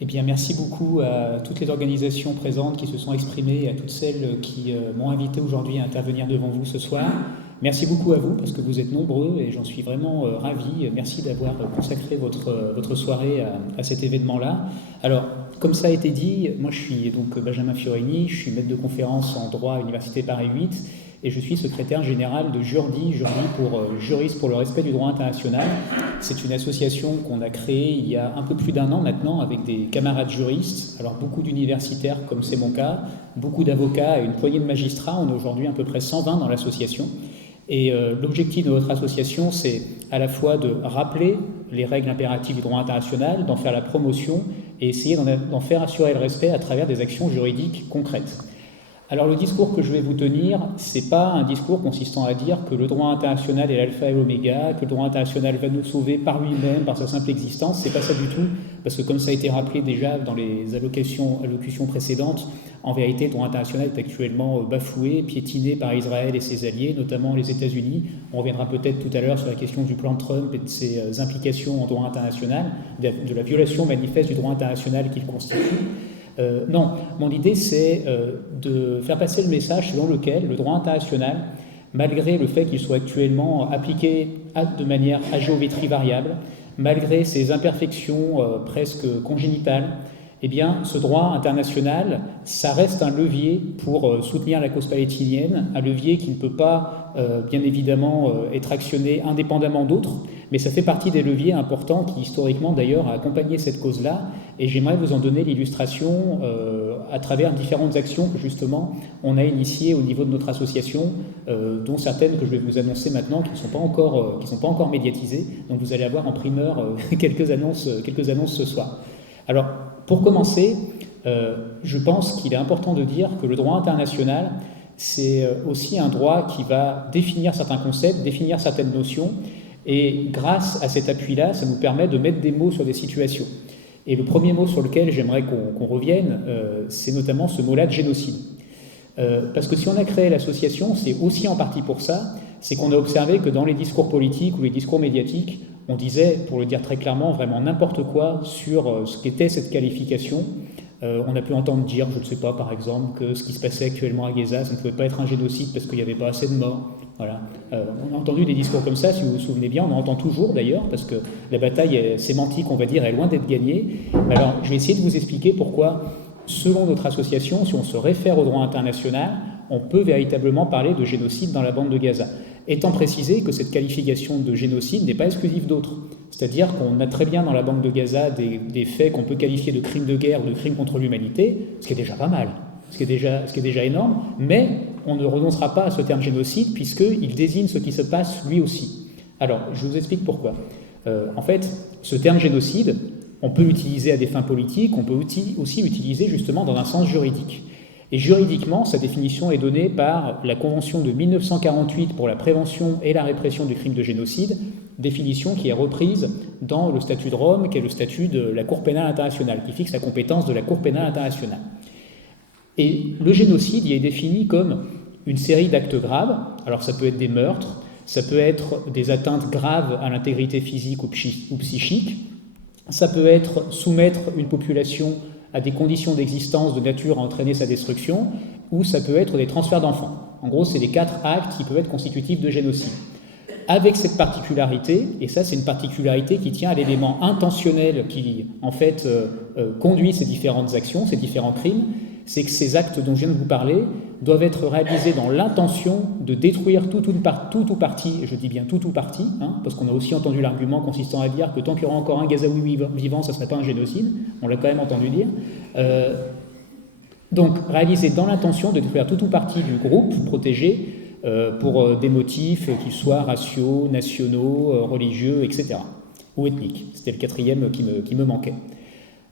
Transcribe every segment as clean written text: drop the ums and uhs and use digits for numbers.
Eh bien, merci beaucoup à toutes les organisations présentes qui se sont exprimées et à toutes celles qui m'ont invité aujourd'hui à intervenir devant vous ce soir. Merci beaucoup à vous parce que vous êtes nombreux et j'en suis vraiment ravi. Merci d'avoir consacré votre soirée à cet événement-là. Alors, comme ça a été dit, moi je suis donc Benjamin Fiorini, je suis maître de conférence en droit à l'Université Paris 8 et je suis secrétaire général de Jurdi pour Juristes pour le respect du droit international. C'est une association qu'on a créée il y a un peu plus d'un an maintenant avec des camarades juristes, alors beaucoup d'universitaires comme c'est mon cas, beaucoup d'avocats et une poignée de magistrats. On est aujourd'hui à peu près 120 dans l'association. Et l'objectif de notre association, c'est à la fois de rappeler les règles impératives du droit international, d'en faire la promotion et essayer d'en faire assurer le respect à travers des actions juridiques concrètes. Alors le discours que je vais vous tenir, c'est pas un discours consistant à dire que le droit international est l'alpha et l'oméga, que le droit international va nous sauver par lui-même, par sa simple existence. C'est pas ça du tout, parce que comme ça a été rappelé déjà dans les allocutions précédentes, en vérité, le droit international est actuellement bafoué, piétiné par Israël et ses alliés, notamment les États-Unis. On reviendra peut-être tout à l'heure sur la question du plan Trump et de ses implications en droit international, de la violation manifeste du droit international qu'il constitue. Non, mon idée c'est de faire passer le message selon lequel le droit international, malgré le fait qu'il soit actuellement appliqué de manière à géométrie variable, malgré ses imperfections presque congénitales, eh bien, ce droit international, ça reste un levier pour soutenir la cause palestinienne, un levier qui ne peut pas, bien évidemment, être actionné indépendamment d'autres, mais ça fait partie des leviers importants qui, historiquement, d'ailleurs, a accompagné cette cause-là, et j'aimerais vous en donner l'illustration à travers différentes actions que, justement, on a initiées au niveau de notre association, dont certaines que je vais vous annoncer maintenant, qui ne sont pas encore médiatisées, donc vous allez avoir en primeur quelques annonces ce soir. Alors, pour commencer, je pense qu'il est important de dire que le droit international, c'est aussi un droit qui va définir certains concepts, définir certaines notions, et grâce à cet appui-là, ça nous permet de mettre des mots sur des situations. Et le premier mot sur lequel j'aimerais qu'on revienne, c'est notamment ce mot-là de génocide. Parce que si on a créé l'association, c'est aussi en partie pour ça, c'est qu'on a observé que dans les discours politiques ou les discours médiatiques, on disait, pour le dire très clairement, vraiment n'importe quoi sur ce qu'était cette qualification. On a pu entendre dire, je ne sais pas, par exemple, que ce qui se passait actuellement à Gaza, ça ne pouvait pas être un génocide parce qu'il n'y avait pas assez de morts. Voilà. On a entendu des discours comme ça, si vous vous souvenez bien, on en entend toujours d'ailleurs, parce que la bataille sémantique, on va dire, est loin d'être gagnée. Alors, je vais essayer de vous expliquer pourquoi, selon notre association, si on se réfère au droit international, on peut véritablement parler de génocide dans la bande de Gaza. Étant précisé que cette qualification de génocide n'est pas exclusive d'autres. C'est-à-dire qu'on a très bien dans la bande de Gaza des faits qu'on peut qualifier de crimes de guerre ou de crimes contre l'humanité, ce qui est déjà pas mal, ce qui est déjà énorme, mais on ne renoncera pas à ce terme génocide puisqu'il désigne ce qui se passe lui aussi. Alors, je vous explique pourquoi. En fait, ce terme génocide, on peut l'utiliser à des fins politiques, on peut aussi l'utiliser justement dans un sens juridique. Et juridiquement, sa définition est donnée par la Convention de 1948 pour la prévention et la répression du crime de génocide, définition qui est reprise dans le statut de Rome, qui est le statut de la Cour pénale internationale, qui fixe la compétence de la Cour pénale internationale. Et le génocide y est défini comme une série d'actes graves, alors ça peut être des meurtres, ça peut être des atteintes graves à l'intégrité physique ou psychique, ça peut être soumettre une population à des conditions d'existence de nature à entraîner sa destruction, ou ça peut être des transferts d'enfants. En gros, c'est les 4 actes qui peuvent être constitutifs de génocide. Avec cette particularité, et ça c'est une particularité qui tient à l'élément intentionnel qui en fait conduit ces différentes actions, ces différents crimes, c'est que ces actes dont je viens de vous parler doivent être réalisés dans l'intention de détruire tout ou partie, et je dis bien tout ou partie, parce qu'on a aussi entendu l'argument consistant à dire que tant qu'il y aura encore un Gazaoui vivant, ça ne serait pas un génocide, on l'a quand même entendu dire. Donc réalisé dans l'intention de détruire tout ou partie du groupe protégé pour des motifs qui soient raciaux, nationaux, religieux, etc. ou ethniques. C'était le 4e qui me manquait.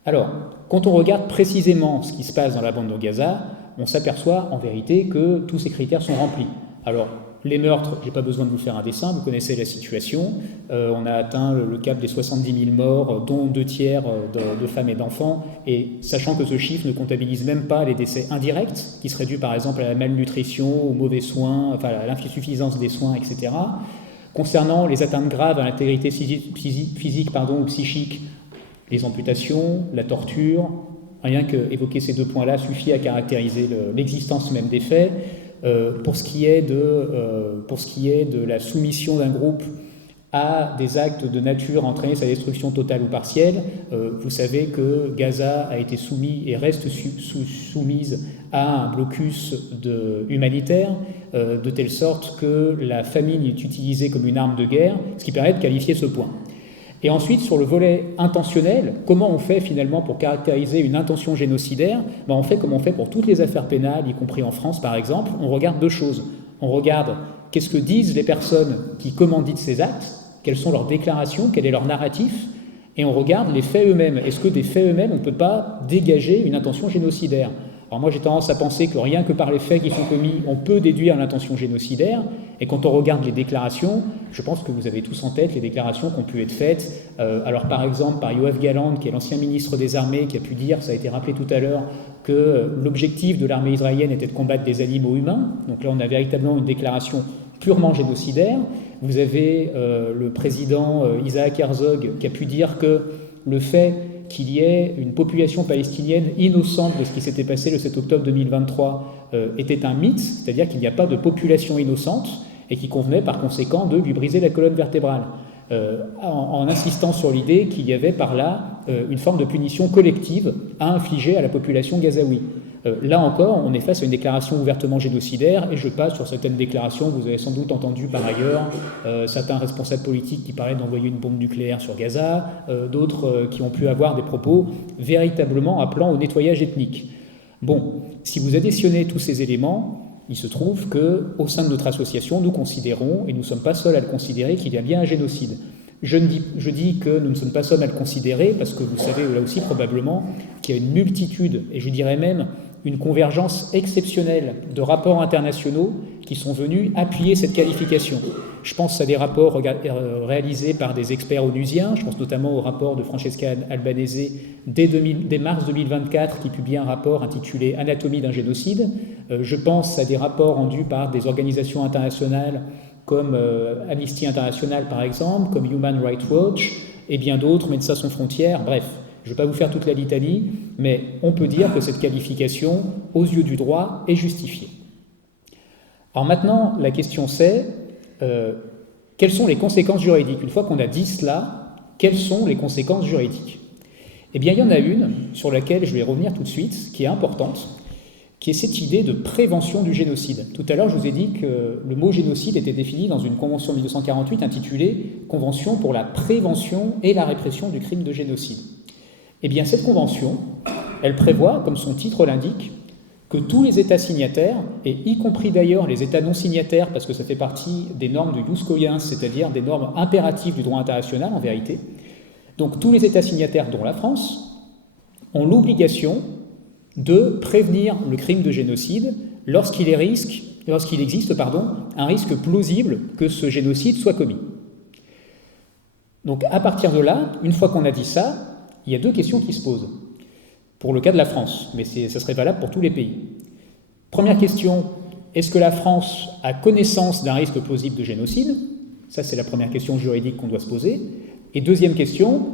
Alors, quand on regarde précisément ce qui se passe dans la bande de Gaza, on s'aperçoit en vérité que tous ces critères sont remplis. Alors, les meurtres, je n'ai pas besoin de vous faire un dessin, vous connaissez la situation. On a atteint le cap des 70 000 morts, dont 2 tiers de femmes et d'enfants, et sachant que ce chiffre ne comptabilise même pas les décès indirects, qui seraient dus par exemple à la malnutrition, aux mauvais soins, enfin à l'insuffisance des soins, etc. Concernant les atteintes graves à l'intégrité physique ou psychique, les amputations, la torture, rien qu'évoquer ces 2 points-là suffit à caractériser l'existence même des faits. Pour ce qui est de la soumission d'un groupe à des actes de nature entraîner sa destruction totale ou partielle, vous savez que Gaza a été soumis et reste soumise à un blocus humanitaire, de telle sorte que la famine est utilisée comme une arme de guerre, ce qui permet de qualifier ce point. Et ensuite, sur le volet intentionnel, comment on fait finalement pour caractériser une intention génocidaire? On fait comme on fait pour toutes les affaires pénales, y compris en France par exemple. On regarde 2 choses. On regarde qu'est-ce que disent les personnes qui commanditent ces actes, quelles sont leurs déclarations, quel est leur narratif, et on regarde les faits eux-mêmes. Est-ce que des faits eux-mêmes, on ne peut pas dégager une intention génocidaire? Alors moi j'ai tendance à penser que rien que par les faits qui sont commis, on peut déduire l'intention génocidaire, et quand on regarde les déclarations, je pense que vous avez tous en tête les déclarations qui ont pu être faites. Alors par exemple par Yoav Gallant, qui est l'ancien ministre des Armées, qui a pu dire, ça a été rappelé tout à l'heure, que l'objectif de l'armée israélienne était de combattre des animaux humains. Donc là on a véritablement une déclaration purement génocidaire. Vous avez le président Isaac Herzog qui a pu dire que le fait qu'il y ait une population palestinienne innocente de ce qui s'était passé le 7 octobre 2023 était un mythe, c'est-à-dire qu'il n'y a pas de population innocente et qu'il convenait par conséquent de lui briser la colonne vertébrale, en insistant sur l'idée qu'il y avait par là une forme de punition collective à infliger à la population gazaoui. Là encore, on est face à une déclaration ouvertement génocidaire, et je passe sur certaines déclarations que vous avez sans doute entendues par ailleurs, certains responsables politiques qui parlaient d'envoyer une bombe nucléaire sur Gaza, d'autres qui ont pu avoir des propos véritablement appelant au nettoyage ethnique. Bon, si vous additionnez tous ces éléments, il se trouve qu'au sein de notre association, nous considérons, et nous ne sommes pas seuls à le considérer, qu'il y a bien un génocide. Je dis que nous ne sommes pas seuls à le considérer, parce que vous savez là aussi probablement qu'il y a une multitude, et je dirais même une convergence exceptionnelle de rapports internationaux qui sont venus appuyer cette qualification. Je pense à des rapports réalisés par des experts onusiens, je pense notamment au rapport de Francesca Albanese dès mars 2024 qui publie un rapport intitulé « Anatomie d'un génocide ». Je pense à des rapports rendus par des organisations internationales comme Amnesty International par exemple, comme Human Rights Watch et bien d'autres, Médecins sans frontières, bref. Je ne vais pas vous faire toute la litanie, mais on peut dire que cette qualification, aux yeux du droit, est justifiée. Alors maintenant, la question c'est, quelles sont les conséquences juridiques? Une fois qu'on a dit cela, quelles sont les conséquences juridiques? Eh bien, il y en a une sur laquelle je vais revenir tout de suite, qui est importante, qui est cette idée de prévention du génocide. Tout à l'heure, je vous ai dit que le mot génocide était défini dans une convention de 1948 intitulée « Convention pour la prévention et la répression du crime de génocide ». Eh bien, cette convention, elle prévoit, comme son titre l'indique, que tous les États signataires, et y compris d'ailleurs les États non signataires, parce que ça fait partie des normes de Ius Cogens, c'est-à-dire des normes impératives du droit international en vérité, donc tous les États signataires, dont la France, ont l'obligation de prévenir le crime de génocide lorsqu'il existe un risque plausible que ce génocide soit commis. Donc à partir de là, une fois qu'on a dit ça, il y a 2 questions qui se posent, pour le cas de la France, mais ça serait valable pour tous les pays. Première question, est-ce que la France a connaissance d'un risque plausible de génocide? Ça, c'est la première question juridique qu'on doit se poser. Et deuxième question,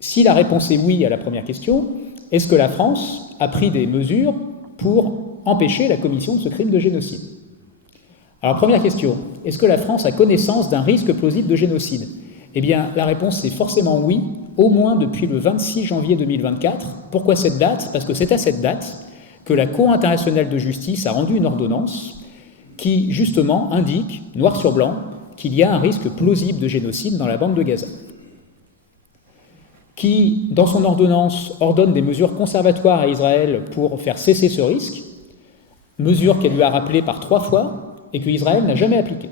si la réponse est oui à la première question, est-ce que la France a pris des mesures pour empêcher la commission de ce crime de génocide? Alors, première question, est-ce que la France a connaissance d'un risque plausible de génocide? Eh bien, la réponse est forcément oui, au moins depuis le 26 janvier 2024. Pourquoi cette date? Parce que c'est à cette date que la Cour internationale de justice a rendu une ordonnance qui, justement, indique, noir sur blanc, qu'il y a un risque plausible de génocide dans la bande de Gaza. Qui, dans son ordonnance, ordonne des mesures conservatoires à Israël pour faire cesser ce risque, mesure qu'elle lui a rappelée par 3 fois et que Israël n'a jamais appliquée.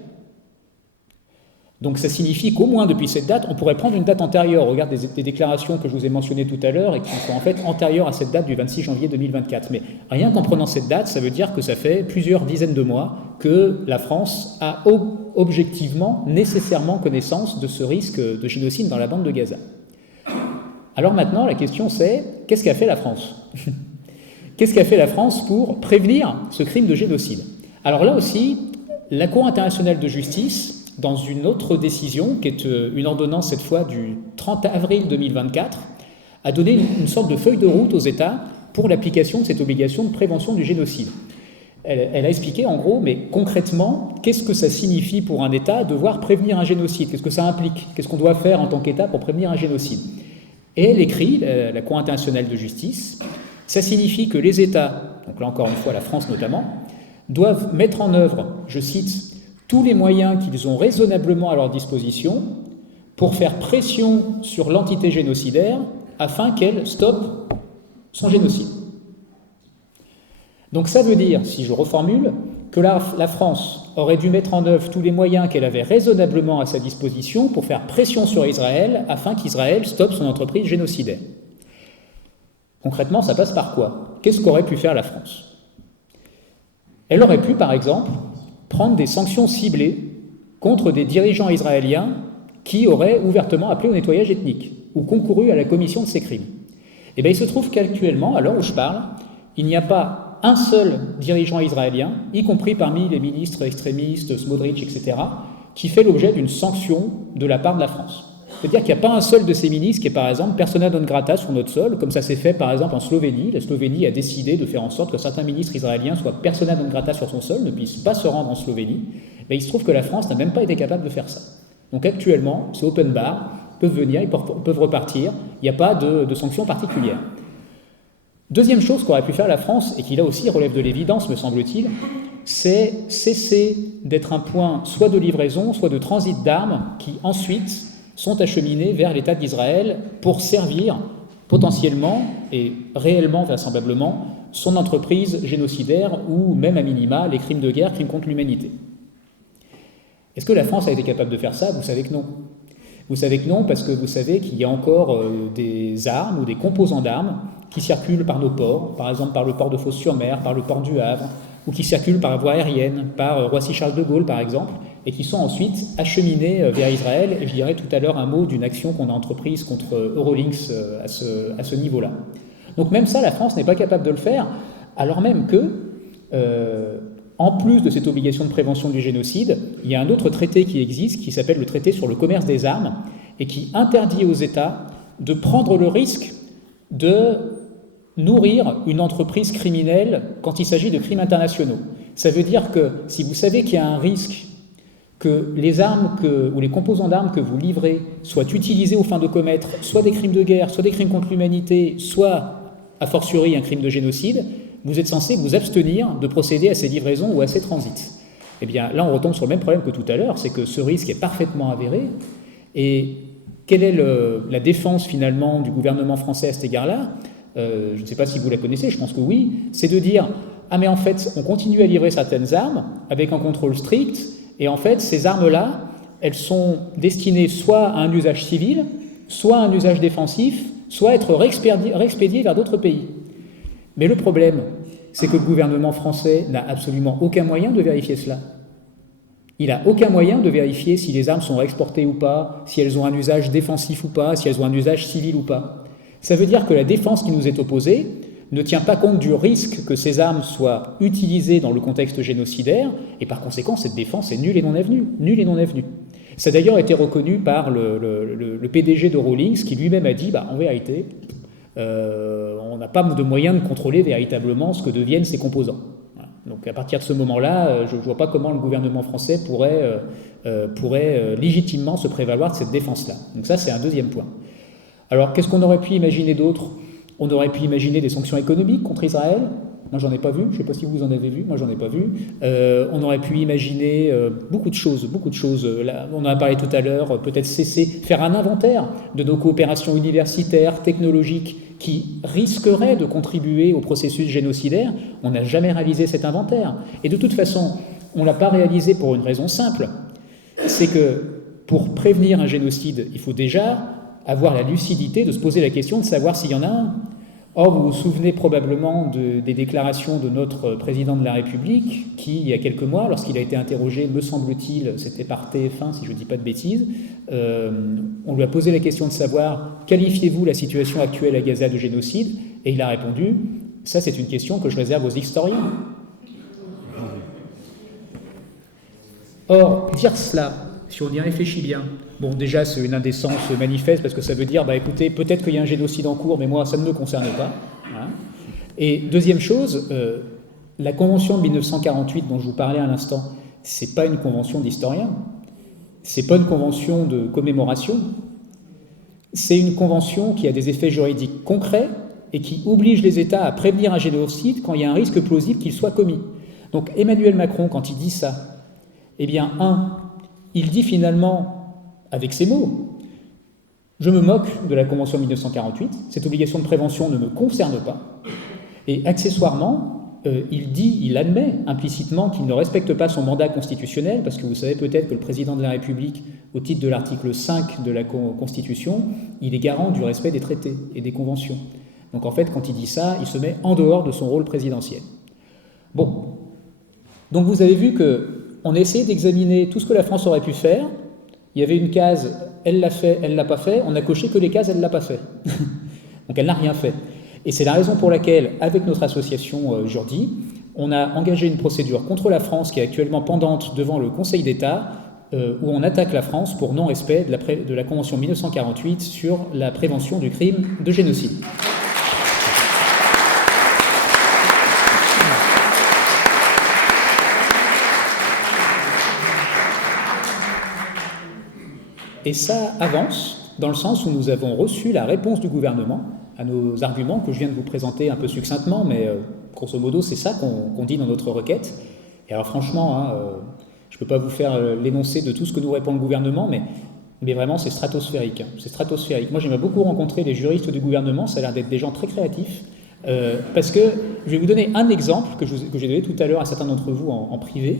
Donc ça signifie qu'au moins depuis cette date, on pourrait prendre une date antérieure au regard des déclarations que je vous ai mentionnées tout à l'heure et qui sont en fait antérieures à cette date du 26 janvier 2024. Mais rien qu'en prenant cette date, ça veut dire que ça fait plusieurs dizaines de mois que la France a objectivement, nécessairement connaissance de ce risque de génocide dans la bande de Gaza. Alors maintenant, la question c'est, qu'est-ce qu'a fait la France? Qu'est-ce qu'a fait la France pour prévenir ce crime de génocide? Alors là aussi, la Cour internationale de justice dans une autre décision, qui est une ordonnance cette fois du 30 avril 2024, a donné une sorte de feuille de route aux États pour l'application de cette obligation de prévention du génocide. Elle a expliqué en gros, mais concrètement, qu'est-ce que ça signifie pour un État devoir prévenir un génocide? Qu'est-ce que ça implique? Qu'est-ce qu'on doit faire en tant qu'État pour prévenir un génocide? Et elle écrit, la Cour internationale de justice, ça signifie que les États, donc là encore une fois la France notamment, doivent mettre en œuvre, je cite, tous les moyens qu'ils ont raisonnablement à leur disposition pour faire pression sur l'entité génocidaire afin qu'elle stoppe son génocide. Donc ça veut dire, si je reformule, que la France aurait dû mettre en œuvre tous les moyens qu'elle avait raisonnablement à sa disposition pour faire pression sur Israël afin qu'Israël stoppe son entreprise génocidaire. Concrètement, ça passe par quoi? Qu'est-ce qu'aurait pu faire la France? Elle aurait pu, par exemple, prendre des sanctions ciblées contre des dirigeants israéliens qui auraient ouvertement appelé au nettoyage ethnique ou concouru à la commission de ces crimes. Eh bien, il se trouve qu'actuellement, à l'heure où je parle, il n'y a pas un seul dirigeant israélien, y compris parmi les ministres extrémistes, Smotrich, etc., qui fait l'objet d'une sanction de la part de la France. C'est-à-dire qu'il n'y a pas un seul de ces ministres qui est, par exemple, persona non grata sur notre sol, comme ça s'est fait, par exemple, en Slovénie. La Slovénie a décidé de faire en sorte que certains ministres israéliens soient persona non grata sur son sol, ne puissent pas se rendre en Slovénie. Mais il se trouve que la France n'a même pas été capable de faire ça. Donc actuellement, c'est open bar, ils peuvent venir, ils peuvent repartir, il n'y a pas de sanctions particulières. Deuxième chose qu'aurait pu faire la France, et qui là aussi relève de l'évidence, me semble-t-il, c'est cesser d'être un point soit de livraison, soit de transit d'armes qui ensuite sont acheminés vers l'État d'Israël pour servir potentiellement et réellement, vraisemblablement, son entreprise génocidaire ou même à minima les crimes de guerre, crimes contre l'humanité. Est-ce que la France a été capable de faire ça? Vous savez que non. Vous savez que non parce que vous savez qu'il y a encore des armes ou des composants d'armes qui circulent par nos ports, par exemple par le port de Fos-sur-Mer, par le port du Havre, ou qui circulent par voie aérienne, par Roissy-Charles de Gaulle par exemple, et qui sont ensuite acheminés vers Israël. Et je dirais tout à l'heure un mot d'une action qu'on a entreprise contre Eurolinks à ce niveau-là. Donc même ça, la France n'est pas capable de le faire, alors même que, en plus de cette obligation de prévention du génocide, il y a un autre traité qui existe, qui s'appelle le traité sur le commerce des armes, et qui interdit aux États de prendre le risque de nourrir une entreprise criminelle quand il s'agit de crimes internationaux. Ça veut dire que si vous savez qu'il y a un risque que les armes ou les composants d'armes que vous livrez soient utilisés aux fins de commettre soit des crimes de guerre, soit des crimes contre l'humanité, soit, a fortiori, un crime de génocide, vous êtes censé vous abstenir de procéder à ces livraisons ou à ces transits. Eh bien, là, on retombe sur le même problème que tout à l'heure, c'est que ce risque est parfaitement avéré. Et quelle est la défense, finalement, du gouvernement français à cet égard-là? Je ne sais pas si vous la connaissez, je pense que oui. C'est de dire, ah mais en fait, on continue à livrer certaines armes avec un contrôle strict, et en fait, ces armes-là, elles sont destinées soit à un usage civil, soit à un usage défensif, soit à être réexpédiées vers d'autres pays. Mais le problème, c'est que le gouvernement français n'a absolument aucun moyen de vérifier cela. Il n'a aucun moyen de vérifier si les armes sont réexportées ou pas, si elles ont un usage défensif ou pas, si elles ont un usage civil ou pas. Ça veut dire que la défense qui nous est opposée ne tient pas compte du risque que ces armes soient utilisées dans le contexte génocidaire, et par conséquent, cette défense est nulle et non avenue. Nulle et non avenue. Ça a d'ailleurs été reconnu par le PDG d'Eurolinks, qui lui-même a dit, en vérité, on n'a pas de moyen de contrôler véritablement ce que deviennent ces composants. Voilà. Donc à partir de ce moment-là, je ne vois pas comment le gouvernement français pourrait légitimement se prévaloir de cette défense-là. Donc ça, c'est un deuxième point. Alors, qu'est-ce qu'on aurait pu imaginer d'autre? On aurait pu imaginer des sanctions économiques contre Israël. Moi, j'en ai pas vu. Je ne sais pas si vous en avez vu. Moi, j'en ai pas vu. On aurait pu imaginer beaucoup de choses. Là, on en a parlé tout à l'heure. Peut-être faire un inventaire de nos coopérations universitaires, technologiques, qui risqueraient de contribuer au processus génocidaire. On n'a jamais réalisé cet inventaire. Et de toute façon, on ne l'a pas réalisé pour une raison simple. C'est que pour prévenir un génocide, il faut déjà avoir la lucidité de se poser la question de savoir s'il y en a un. Or, vous vous souvenez probablement des déclarations de notre président de la République qui, il y a quelques mois, lorsqu'il a été interrogé, me semble-t-il, c'était par TF1 si je ne dis pas de bêtises, on lui a posé la question de savoir « Qualifiez-vous la situation actuelle à Gaza de génocide ?» Et il a répondu « Ça, c'est une question que je réserve aux historiens. » Or, dire cela si on y réfléchit bien. Bon, déjà, c'est une indécence manifeste parce que ça veut dire, écoutez, peut-être qu'il y a un génocide en cours, mais moi, ça ne me concerne pas. Hein. Et deuxième chose, la convention de 1948 dont je vous parlais à l'instant, c'est pas une convention d'historiens, c'est pas une convention de commémoration, c'est une convention qui a des effets juridiques concrets et qui oblige les États à prévenir un génocide quand il y a un risque plausible qu'il soit commis. Donc Emmanuel Macron, quand il dit ça, eh bien, il dit finalement, avec ces mots, je me moque de la Convention de 1948, cette obligation de prévention ne me concerne pas, et accessoirement, il admet implicitement qu'il ne respecte pas son mandat constitutionnel, parce que vous savez peut-être que le président de la République, au titre de l'article 5 de la Constitution, il est garant du respect des traités et des conventions. Donc en fait, quand il dit ça, il se met en dehors de son rôle présidentiel. Bon, donc vous avez vu qu'on a essayé d'examiner tout ce que la France aurait pu faire. Il y avait une case, elle l'a fait, elle l'a pas fait. On a coché que les cases, elle l'a pas fait. Donc elle n'a rien fait. Et c'est la raison pour laquelle, avec notre association Jourdi, on a engagé une procédure contre la France qui est actuellement pendante devant le Conseil d'État, où on attaque la France pour non-respect de la Convention 1948 sur la prévention du crime de génocide. Et ça avance dans le sens où nous avons reçu la réponse du gouvernement à nos arguments que je viens de vous présenter un peu succinctement, mais grosso modo, c'est ça qu'on dit dans notre requête. Et alors franchement, je ne peux pas vous faire l'énoncé de tout ce que nous répond le gouvernement, mais vraiment, c'est stratosphérique. C'est stratosphérique. Moi, j'aimerais beaucoup rencontrer les juristes du gouvernement, ça a l'air d'être des gens très créatifs, parce que je vais vous donner un exemple que j'ai donné tout à l'heure à certains d'entre vous en privé.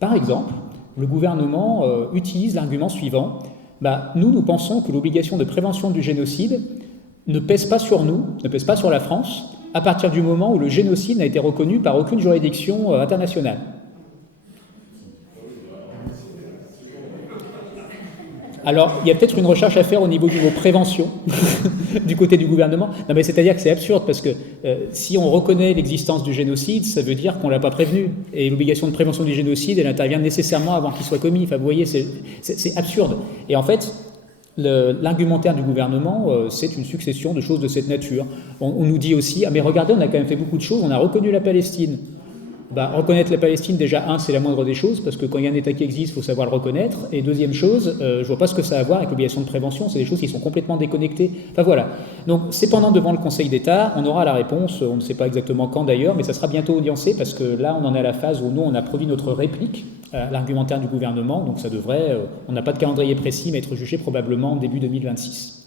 Par exemple, le gouvernement utilise l'argument suivant. Nous pensons que l'obligation de prévention du génocide ne pèse pas sur nous, ne pèse pas sur la France, à partir du moment où le génocide n'a été reconnu par aucune juridiction internationale. Alors, il y a peut-être une recherche à faire au niveau du mot prévention, du côté du gouvernement. Non, mais c'est-à-dire que c'est absurde, parce que si on reconnaît l'existence du génocide, ça veut dire qu'on ne l'a pas prévenu. Et l'obligation de prévention du génocide, elle intervient nécessairement avant qu'il soit commis. Enfin, vous voyez, c'est absurde. Et en fait, l'argumentaire du gouvernement, c'est une succession de choses de cette nature. On nous dit aussi, mais regardez, on a quand même fait beaucoup de choses, on a reconnu la Palestine. Reconnaître la Palestine, déjà, c'est la moindre des choses, parce que quand il y a un État qui existe, il faut savoir le reconnaître. Et deuxième chose, je ne vois pas ce que ça a à voir avec l'obligation de prévention, c'est des choses qui sont complètement déconnectées. Enfin voilà. Donc c'est pendant devant le Conseil d'État, on aura la réponse, on ne sait pas exactement quand d'ailleurs, mais ça sera bientôt audiencé, parce que là, on en est à la phase où nous, on a produit notre réplique à l'argumentaire du gouvernement, donc ça devrait, on n'a pas de calendrier précis, mais être jugé probablement début 2026.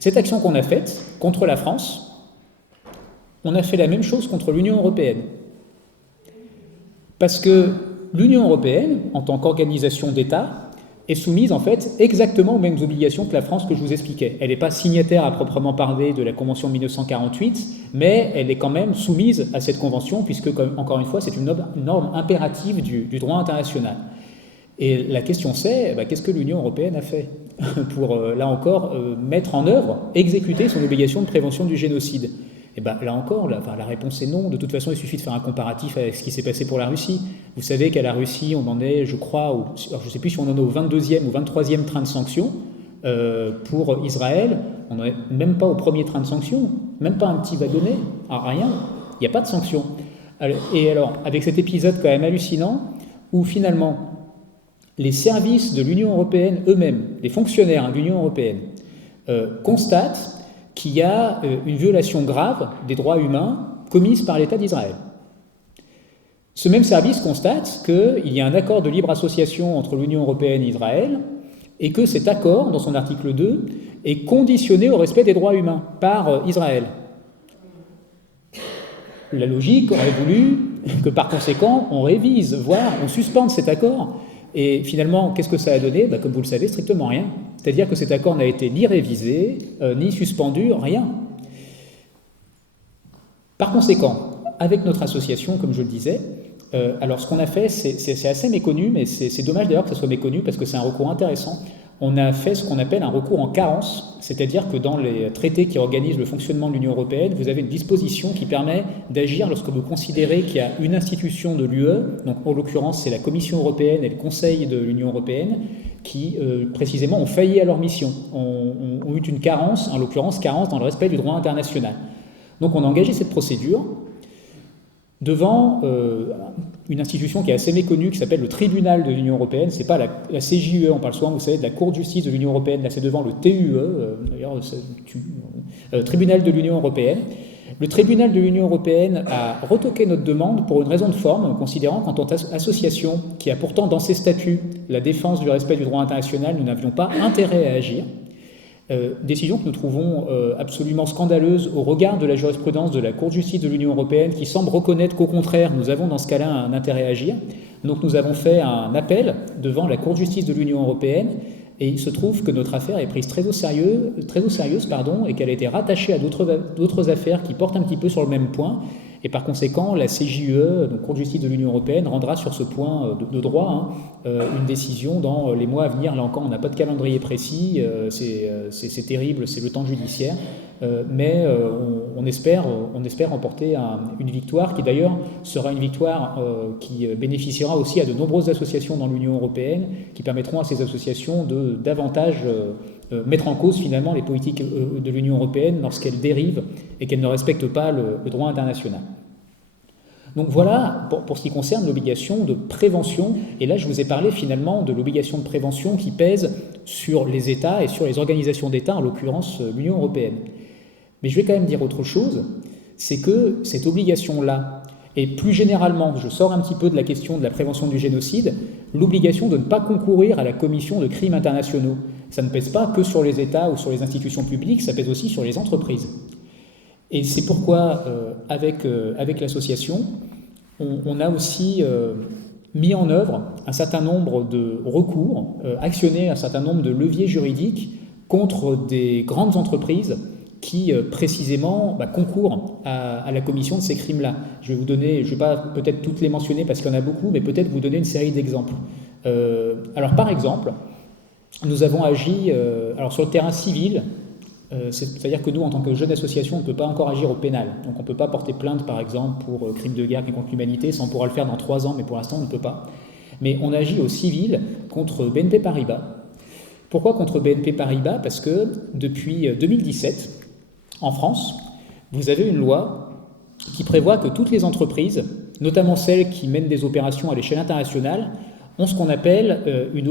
Cette action qu'on a faite contre la France, on a fait la même chose contre l'Union européenne. Parce que l'Union européenne, en tant qu'organisation d'État, est soumise en fait exactement aux mêmes obligations que la France que je vous expliquais. Elle n'est pas signataire à proprement parler de la Convention de 1948, mais elle est quand même soumise à cette Convention, puisque, encore une fois, c'est une norme impérative du droit international. Et la question c'est, qu'est-ce que l'Union européenne a fait pour, là encore, mettre en œuvre, exécuter son obligation de prévention du génocide ? Et là encore, la réponse est non. De toute façon, il suffit de faire un comparatif avec ce qui s'est passé pour la Russie. Vous savez qu'à la Russie, on en est, je crois, alors je ne sais plus si on en est au 22e ou 23e train de sanctions. Pour Israël, on n'est même pas au premier train de sanctions, même pas un petit wagonnet, rien. Il n'y a pas de sanctions. Et alors, avec cet épisode quand même hallucinant, où finalement, les services de l'Union européenne eux-mêmes, les fonctionnaires de l'Union européenne, constatent qu'il y a une violation grave des droits humains commise par l'État d'Israël. Ce même service constate qu'il y a un accord de libre association entre l'Union européenne et Israël et que cet accord, dans son article 2, est conditionné au respect des droits humains par Israël. La logique aurait voulu que par conséquent, on révise, voire on suspende cet accord. Et finalement, qu'est-ce que ça a donné ? Comme vous le savez, strictement rien. C'est-à-dire que cet accord n'a été ni révisé, ni suspendu, rien. Par conséquent, avec notre association, comme je le disais, alors ce qu'on a fait, c'est assez méconnu, mais c'est dommage d'ailleurs que ça soit méconnu, parce que c'est un recours intéressant. on a fait ce qu'on appelle un recours en carence, c'est-à-dire que dans les traités qui organisent le fonctionnement de l'Union européenne, vous avez une disposition qui permet d'agir lorsque vous considérez qu'il y a une institution de l'UE, donc en l'occurrence c'est la Commission européenne et le Conseil de l'Union européenne, qui précisément ont failli à leur mission, ont eu une carence, en l'occurrence carence dans le respect du droit international. Donc on a engagé cette procédure devant une institution qui est assez méconnue, qui s'appelle le tribunal de l'Union européenne. C'est pas la CJUE, on parle souvent, vous savez, de la Cour de justice de l'Union européenne, là c'est devant le TUE, d'ailleurs, tribunal de l'Union européenne. Le tribunal de l'Union européenne a retoqué notre demande pour une raison de forme, considérant qu'en tant qu'association, qui a pourtant dans ses statuts la défense du respect du droit international, nous n'avions pas intérêt à agir. Décision que nous trouvons absolument scandaleuse au regard de la jurisprudence de la Cour de justice de l'Union européenne, qui semble reconnaître qu'au contraire, nous avons dans ce cas-là un intérêt à agir. Donc nous avons fait un appel devant la Cour de justice de l'Union européenne, et il se trouve que notre affaire est prise très au sérieux, et qu'elle a été rattachée à d'autres affaires qui portent un petit peu sur le même point. Et par conséquent, la CJUE, donc Cour de justice de l'Union européenne, rendra sur ce point de droit une décision dans les mois à venir. Là encore, on n'a pas de calendrier précis, c'est terrible, c'est le temps judiciaire, mais on espère remporter une victoire qui d'ailleurs sera une victoire qui bénéficiera aussi à de nombreuses associations dans l'Union européenne, qui permettront à ces associations de davantage mettre en cause finalement les politiques de l'Union européenne lorsqu'elles dérivent et qu'elles ne respectent pas le droit international. Donc voilà pour ce qui concerne l'obligation de prévention, et là je vous ai parlé finalement de l'obligation de prévention qui pèse sur les États et sur les organisations d'États, en l'occurrence l'Union européenne. Mais je vais quand même dire autre chose, c'est que cette obligation-là, et plus généralement, je sors un petit peu de la question de la prévention du génocide, l'obligation de ne pas concourir à la commission de crimes internationaux, ça ne pèse pas que sur les États ou sur les institutions publiques, ça pèse aussi sur les entreprises. Et c'est pourquoi, avec l'association, on a aussi mis en œuvre un certain nombre de recours, actionné un certain nombre de leviers juridiques contre des grandes entreprises qui précisément concourent à la commission de ces crimes-là. Je vais vous donner, je ne vais pas peut-être toutes les mentionner parce qu'il y en a beaucoup, mais peut-être vous donner une série d'exemples. Alors par exemple, nous avons agi sur le terrain civil, c'est-à-dire que nous, en tant que jeune association, on ne peut pas encore agir au pénal. Donc on ne peut pas porter plainte, par exemple, pour crimes de guerre et contre l'humanité. Ça, on pourra le faire dans 3 ans, mais pour l'instant, on ne peut pas. Mais on agit au civil contre BNP Paribas. Pourquoi contre BNP Paribas? Parce que depuis 2017, en France, vous avez une loi qui prévoit que toutes les entreprises, notamment celles qui mènent des opérations à l'échelle internationale, ont ce qu'on appelle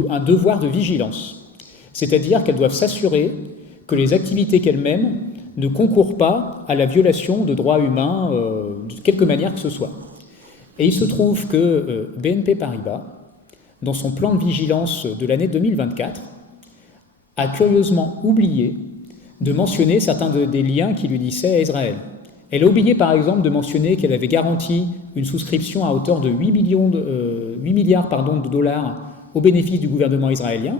un devoir de vigilance. C'est-à-dire qu'elles doivent s'assurer que les activités qu'elles mènent ne concourent pas à la violation de droits humains de quelque manière que ce soit. Et il se trouve que BNP Paribas, dans son plan de vigilance de l'année 2024, a curieusement oublié de mentionner certains des liens qui lui lissaient à Israël. Elle a oublié par exemple de mentionner qu'elle avait garanti une souscription à hauteur de 8 milliards de dollars au bénéfice du gouvernement israélien.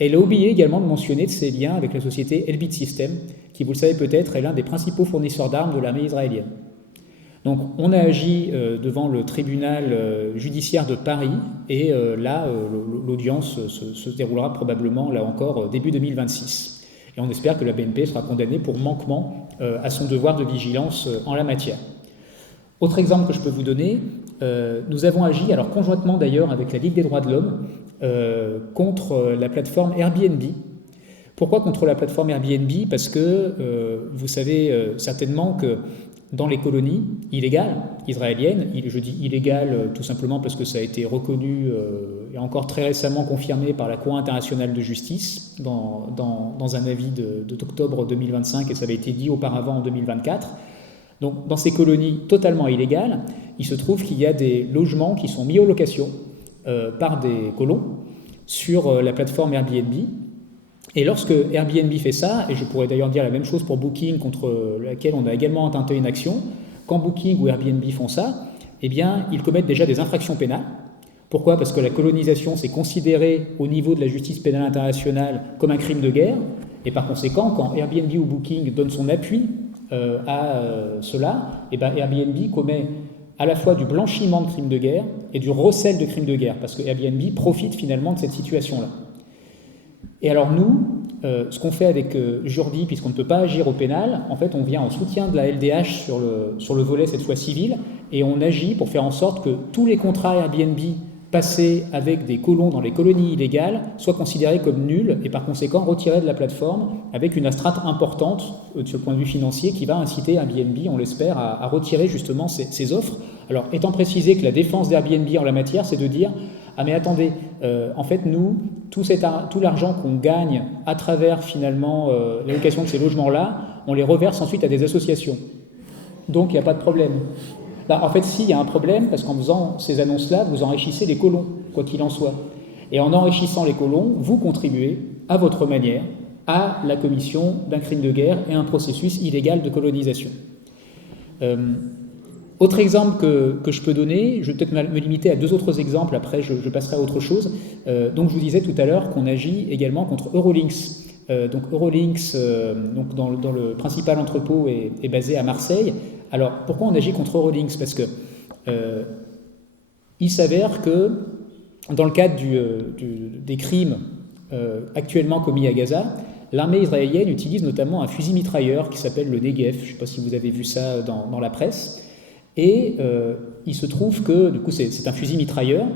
Elle a oublié également de mentionner ses liens avec la société Elbit Systems, qui, vous le savez peut-être, est l'un des principaux fournisseurs d'armes de l'armée israélienne. Donc on a agi devant le tribunal judiciaire de Paris, et là, l'audience se déroulera probablement, là encore, début 2026. Et on espère que la BNP sera condamnée pour manquement à son devoir de vigilance en la matière. Autre exemple que je peux vous donner, nous avons agi, alors conjointement d'ailleurs avec la Ligue des droits de l'homme, contre la plateforme Airbnb. Pourquoi contre la plateforme Airbnb? Parce que vous savez certainement que dans les colonies illégales israéliennes, je dis illégales tout simplement parce que ça a été reconnu et encore très récemment confirmé par la Cour internationale de justice dans un avis d'octobre 2025, et ça avait été dit auparavant en 2024. Donc dans ces colonies totalement illégales, il se trouve qu'il y a des logements qui sont mis en location par des colons sur la plateforme Airbnb. Et lorsque Airbnb fait ça, et je pourrais d'ailleurs dire la même chose pour Booking, contre laquelle on a également intenté une action, quand Booking ou Airbnb font ça, eh bien, ils commettent déjà des infractions pénales. Pourquoi? Parce que la colonisation, c'est considéré au niveau de la justice pénale internationale comme un crime de guerre, et par conséquent, quand Airbnb ou Booking donnent son appui à cela, eh bien, Airbnb commet à la fois du blanchiment de crimes de guerre et du recel de crimes de guerre, parce que Airbnb profite finalement de cette situation-là. Et alors nous, ce qu'on fait avec Jordi, puisqu'on ne peut pas agir au pénal, en fait on vient en soutien de la LDH sur le volet cette fois civil, et on agit pour faire en sorte que tous les contrats Airbnb passés avec des colons dans les colonies illégales soient considérés comme nuls et par conséquent retirés de la plateforme avec une astreinte importante de ce point de vue financier qui va inciter Airbnb, on l'espère, à retirer justement ces offres. Alors étant précisé que la défense d'Airbnb en la matière, c'est de dire « Ah mais attendez, en fait nous, tout l'argent qu'on gagne à travers finalement l'allocation de ces logements-là, on les reverse ensuite à des associations. Donc il n'y a pas de problème. » Là, en fait, si, il y a un problème, parce qu'en faisant ces annonces-là, vous enrichissez les colons, quoi qu'il en soit. Et en enrichissant les colons, vous contribuez, à votre manière, à la commission d'un crime de guerre et un processus illégal de colonisation. Autre exemple que je peux donner, je vais peut-être me limiter à 2 autres exemples, après je passerai à autre chose. Donc je vous disais tout à l'heure qu'on agit également contre Eurolinks. Donc Eurolinks, donc dans le principal entrepôt est basé à Marseille. Alors pourquoi on agit contre Eurolinks? Parce que il s'avère que dans le cadre des crimes actuellement commis à Gaza, l'armée israélienne utilise notamment un fusil mitrailleur qui s'appelle le Negev. Je ne sais pas si vous avez vu ça dans la presse. Et il se trouve que, du coup, c'est un fusil mitrailleur.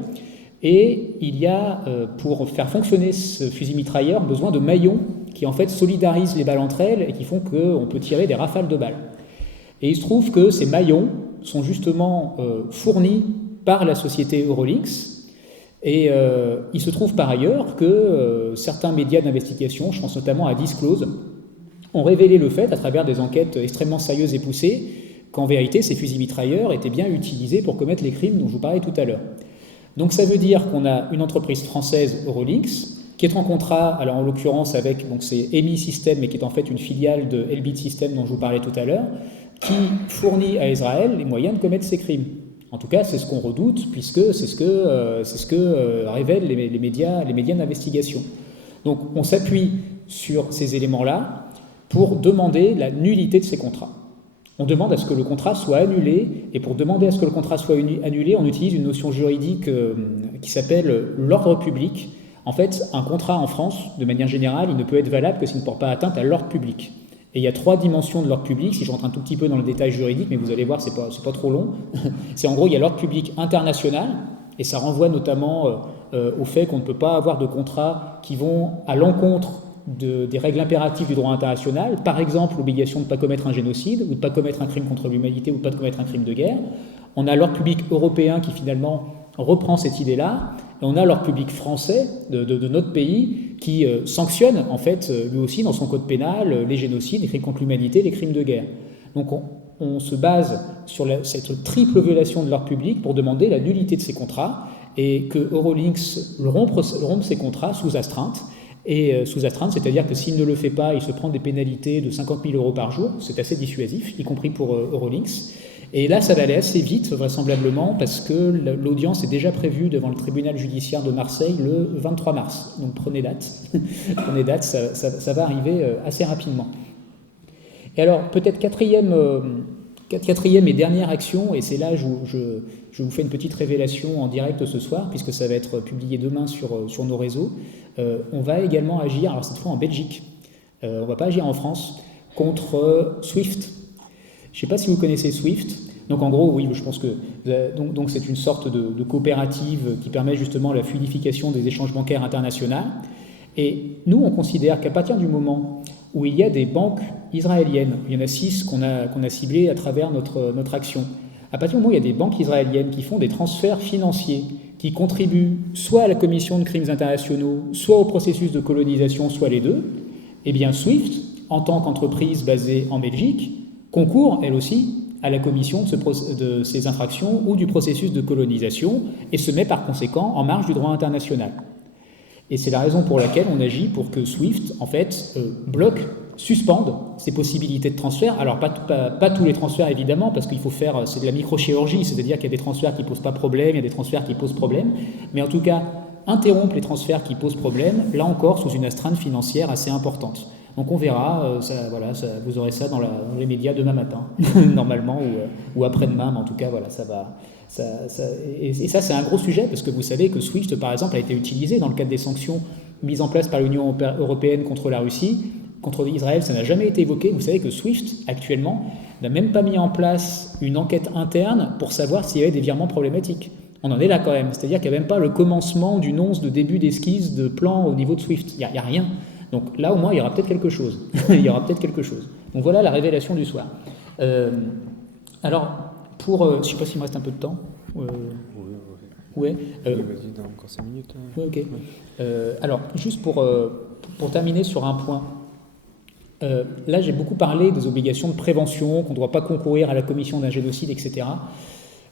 Et il y a, pour faire fonctionner ce fusil mitrailleur, besoin de maillons qui, en fait, solidarisent les balles entre elles et qui font qu'on peut tirer des rafales de balles. Et il se trouve que ces maillons sont justement fournis par la société Eurolinks. Et il se trouve par ailleurs que certains médias d'investigation, je pense notamment à Disclose, ont révélé le fait, à travers des enquêtes extrêmement sérieuses et poussées, qu'en vérité, ces fusils mitrailleurs étaient bien utilisés pour commettre les crimes dont je vous parlais tout à l'heure. Donc ça veut dire qu'on a une entreprise française, Eurolinks, qui est en contrat, alors en l'occurrence avec, donc c'est EMI System, mais qui est en fait une filiale de Elbit System dont je vous parlais tout à l'heure, qui fournit à Israël les moyens de commettre ces crimes. En tout cas, c'est ce qu'on redoute, puisque c'est ce que révèlent les médias d'investigation. Donc on s'appuie sur ces éléments-là pour demander la nullité de ces contrats. On demande à ce que le contrat soit annulé, et pour demander à ce que le contrat soit annulé, on utilise une notion juridique qui s'appelle l'ordre public. En fait, un contrat en France, de manière générale, il ne peut être valable que s'il ne porte pas atteinte à l'ordre public. Et il y a 3 dimensions de l'ordre public, si je rentre un tout petit peu dans le détail juridique, mais vous allez voir, c'est pas trop long. C'est en gros, il y a l'ordre public international, et ça renvoie notamment au fait qu'on ne peut pas avoir de contrats qui vont à l'encontre des règles impératives du droit international, par exemple l'obligation de ne pas commettre un génocide, ou de ne pas commettre un crime contre l'humanité, ou de ne pas commettre un crime de guerre. On a l'ordre public européen qui finalement reprend cette idée-là, et on a l'ordre public français de notre pays qui sanctionne en fait lui aussi dans son code pénal les génocides, les crimes contre l'humanité, les crimes de guerre. Donc on se base sur cette triple violation de l'ordre public pour demander la nullité de ces contrats et que Eurolinks rompe ces contrats sous astreinte. Et sous astreinte, c'est-à-dire que s'il ne le fait pas, il se prend des pénalités de 50 000 € par jour, c'est assez dissuasif, y compris pour Eurolinks. Et là, ça va aller assez vite, vraisemblablement, parce que l'audience est déjà prévue devant le tribunal judiciaire de Marseille le 23 mars. Donc prenez date, prenez date, ça va arriver assez rapidement. Et alors, peut-être quatrième et dernière action, et c'est là je vous fais une petite révélation en direct ce soir, puisque ça va être publié demain sur nos réseaux. On va également agir, alors cette fois en Belgique, on ne va pas agir en France, contre Swift. Je ne sais pas si vous connaissez Swift. Donc en gros, oui, je pense que donc c'est une sorte de coopérative qui permet justement la fluidification des échanges bancaires internationaux. Et nous, on considère qu'à partir du moment où il y a des banques israéliennes, il y en a 6 qu'on a ciblées à travers notre action, à partir du moment où il y a des banques israéliennes qui font des transferts financiers, qui contribuent soit à la commission de crimes internationaux, soit au processus de colonisation, soit les deux, eh bien Swift, en tant qu'entreprise basée en Belgique, concourt, elle aussi, à la commission de ces infractions ou du processus de colonisation et se met par conséquent en marge du droit international. Et c'est la raison pour laquelle on agit pour que Swift, en fait, suspende ces possibilités de transfert. Alors, pas tous les transferts, évidemment, parce qu'il faut faire, c'est de la microchirurgie, c'est-à-dire qu'il y a des transferts qui ne posent pas problème, il y a des transferts qui posent problème, mais en tout cas, interrompre les transferts qui posent problème, là encore, sous une astreinte financière assez importante. Donc on verra, vous aurez ça dans les médias demain matin, normalement, ou après-demain, mais en tout cas, voilà, ça va... Et ça, c'est un gros sujet, parce que vous savez que Swift, par exemple, a été utilisé dans le cadre des sanctions mise en place par l'Union européenne contre la Russie. Contre Israël, ça n'a jamais été évoqué. Vous savez que SWIFT, actuellement, n'a même pas mis en place une enquête interne pour savoir s'il y avait des virements problématiques. On en est là quand même. C'est-à-dire qu'il n'y a même pas le commencement d'une once de début d'esquisse de plan au niveau de SWIFT. Il n'y a rien. Donc là, au moins, il y aura peut-être quelque chose. Il y aura peut-être quelque chose. Donc voilà la révélation du soir. Alors, pour... je ne sais pas s'il me reste un peu de temps. Ouais. Vas-y, dans encore 5 minutes. Ouais, ok. Alors, juste pour terminer sur un point. Là, j'ai beaucoup parlé des obligations de prévention, qu'on ne doit pas concourir à la commission d'un génocide, etc.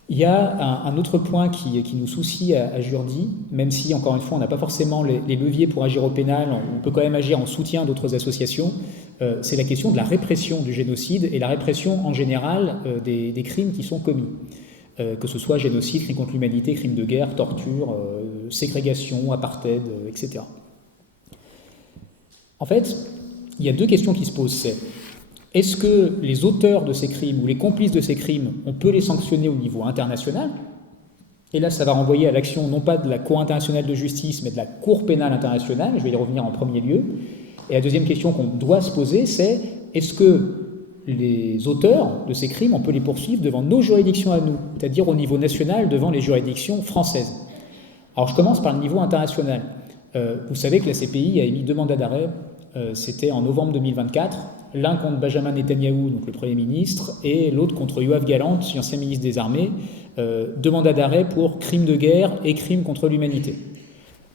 Il y a un autre point qui nous soucie à Jurdi, même si, encore une fois, on n'a pas forcément les leviers pour agir au pénal, on peut quand même agir en soutien d'autres associations, c'est la question de la répression du génocide et la répression en général des crimes qui sont commis. Que ce soit génocide, crime contre l'humanité, crime de guerre, torture, ségrégation, apartheid, etc. En fait, il y a deux questions qui se posent, c'est est-ce que les auteurs de ces crimes ou les complices de ces crimes, on peut les sanctionner au niveau international? Et là, ça va renvoyer à l'action non pas de la Cour internationale de justice, mais de la Cour pénale internationale, je vais y revenir en premier lieu. Et la deuxième question qu'on doit se poser, c'est est-ce que les auteurs de ces crimes, on peut les poursuivre devant nos juridictions à nous, c'est-à-dire au niveau national, devant les juridictions françaises? Alors je commence par le niveau international. Vous savez que la CPI a émis 2 mandats d'arrêt, c'était en novembre 2024, l'un contre Benjamin Netanyahou, donc le Premier ministre, et l'autre contre Yoav Gallant, ancien ministre des Armées, 2 mandats d'arrêt pour crimes de guerre et crimes contre l'humanité.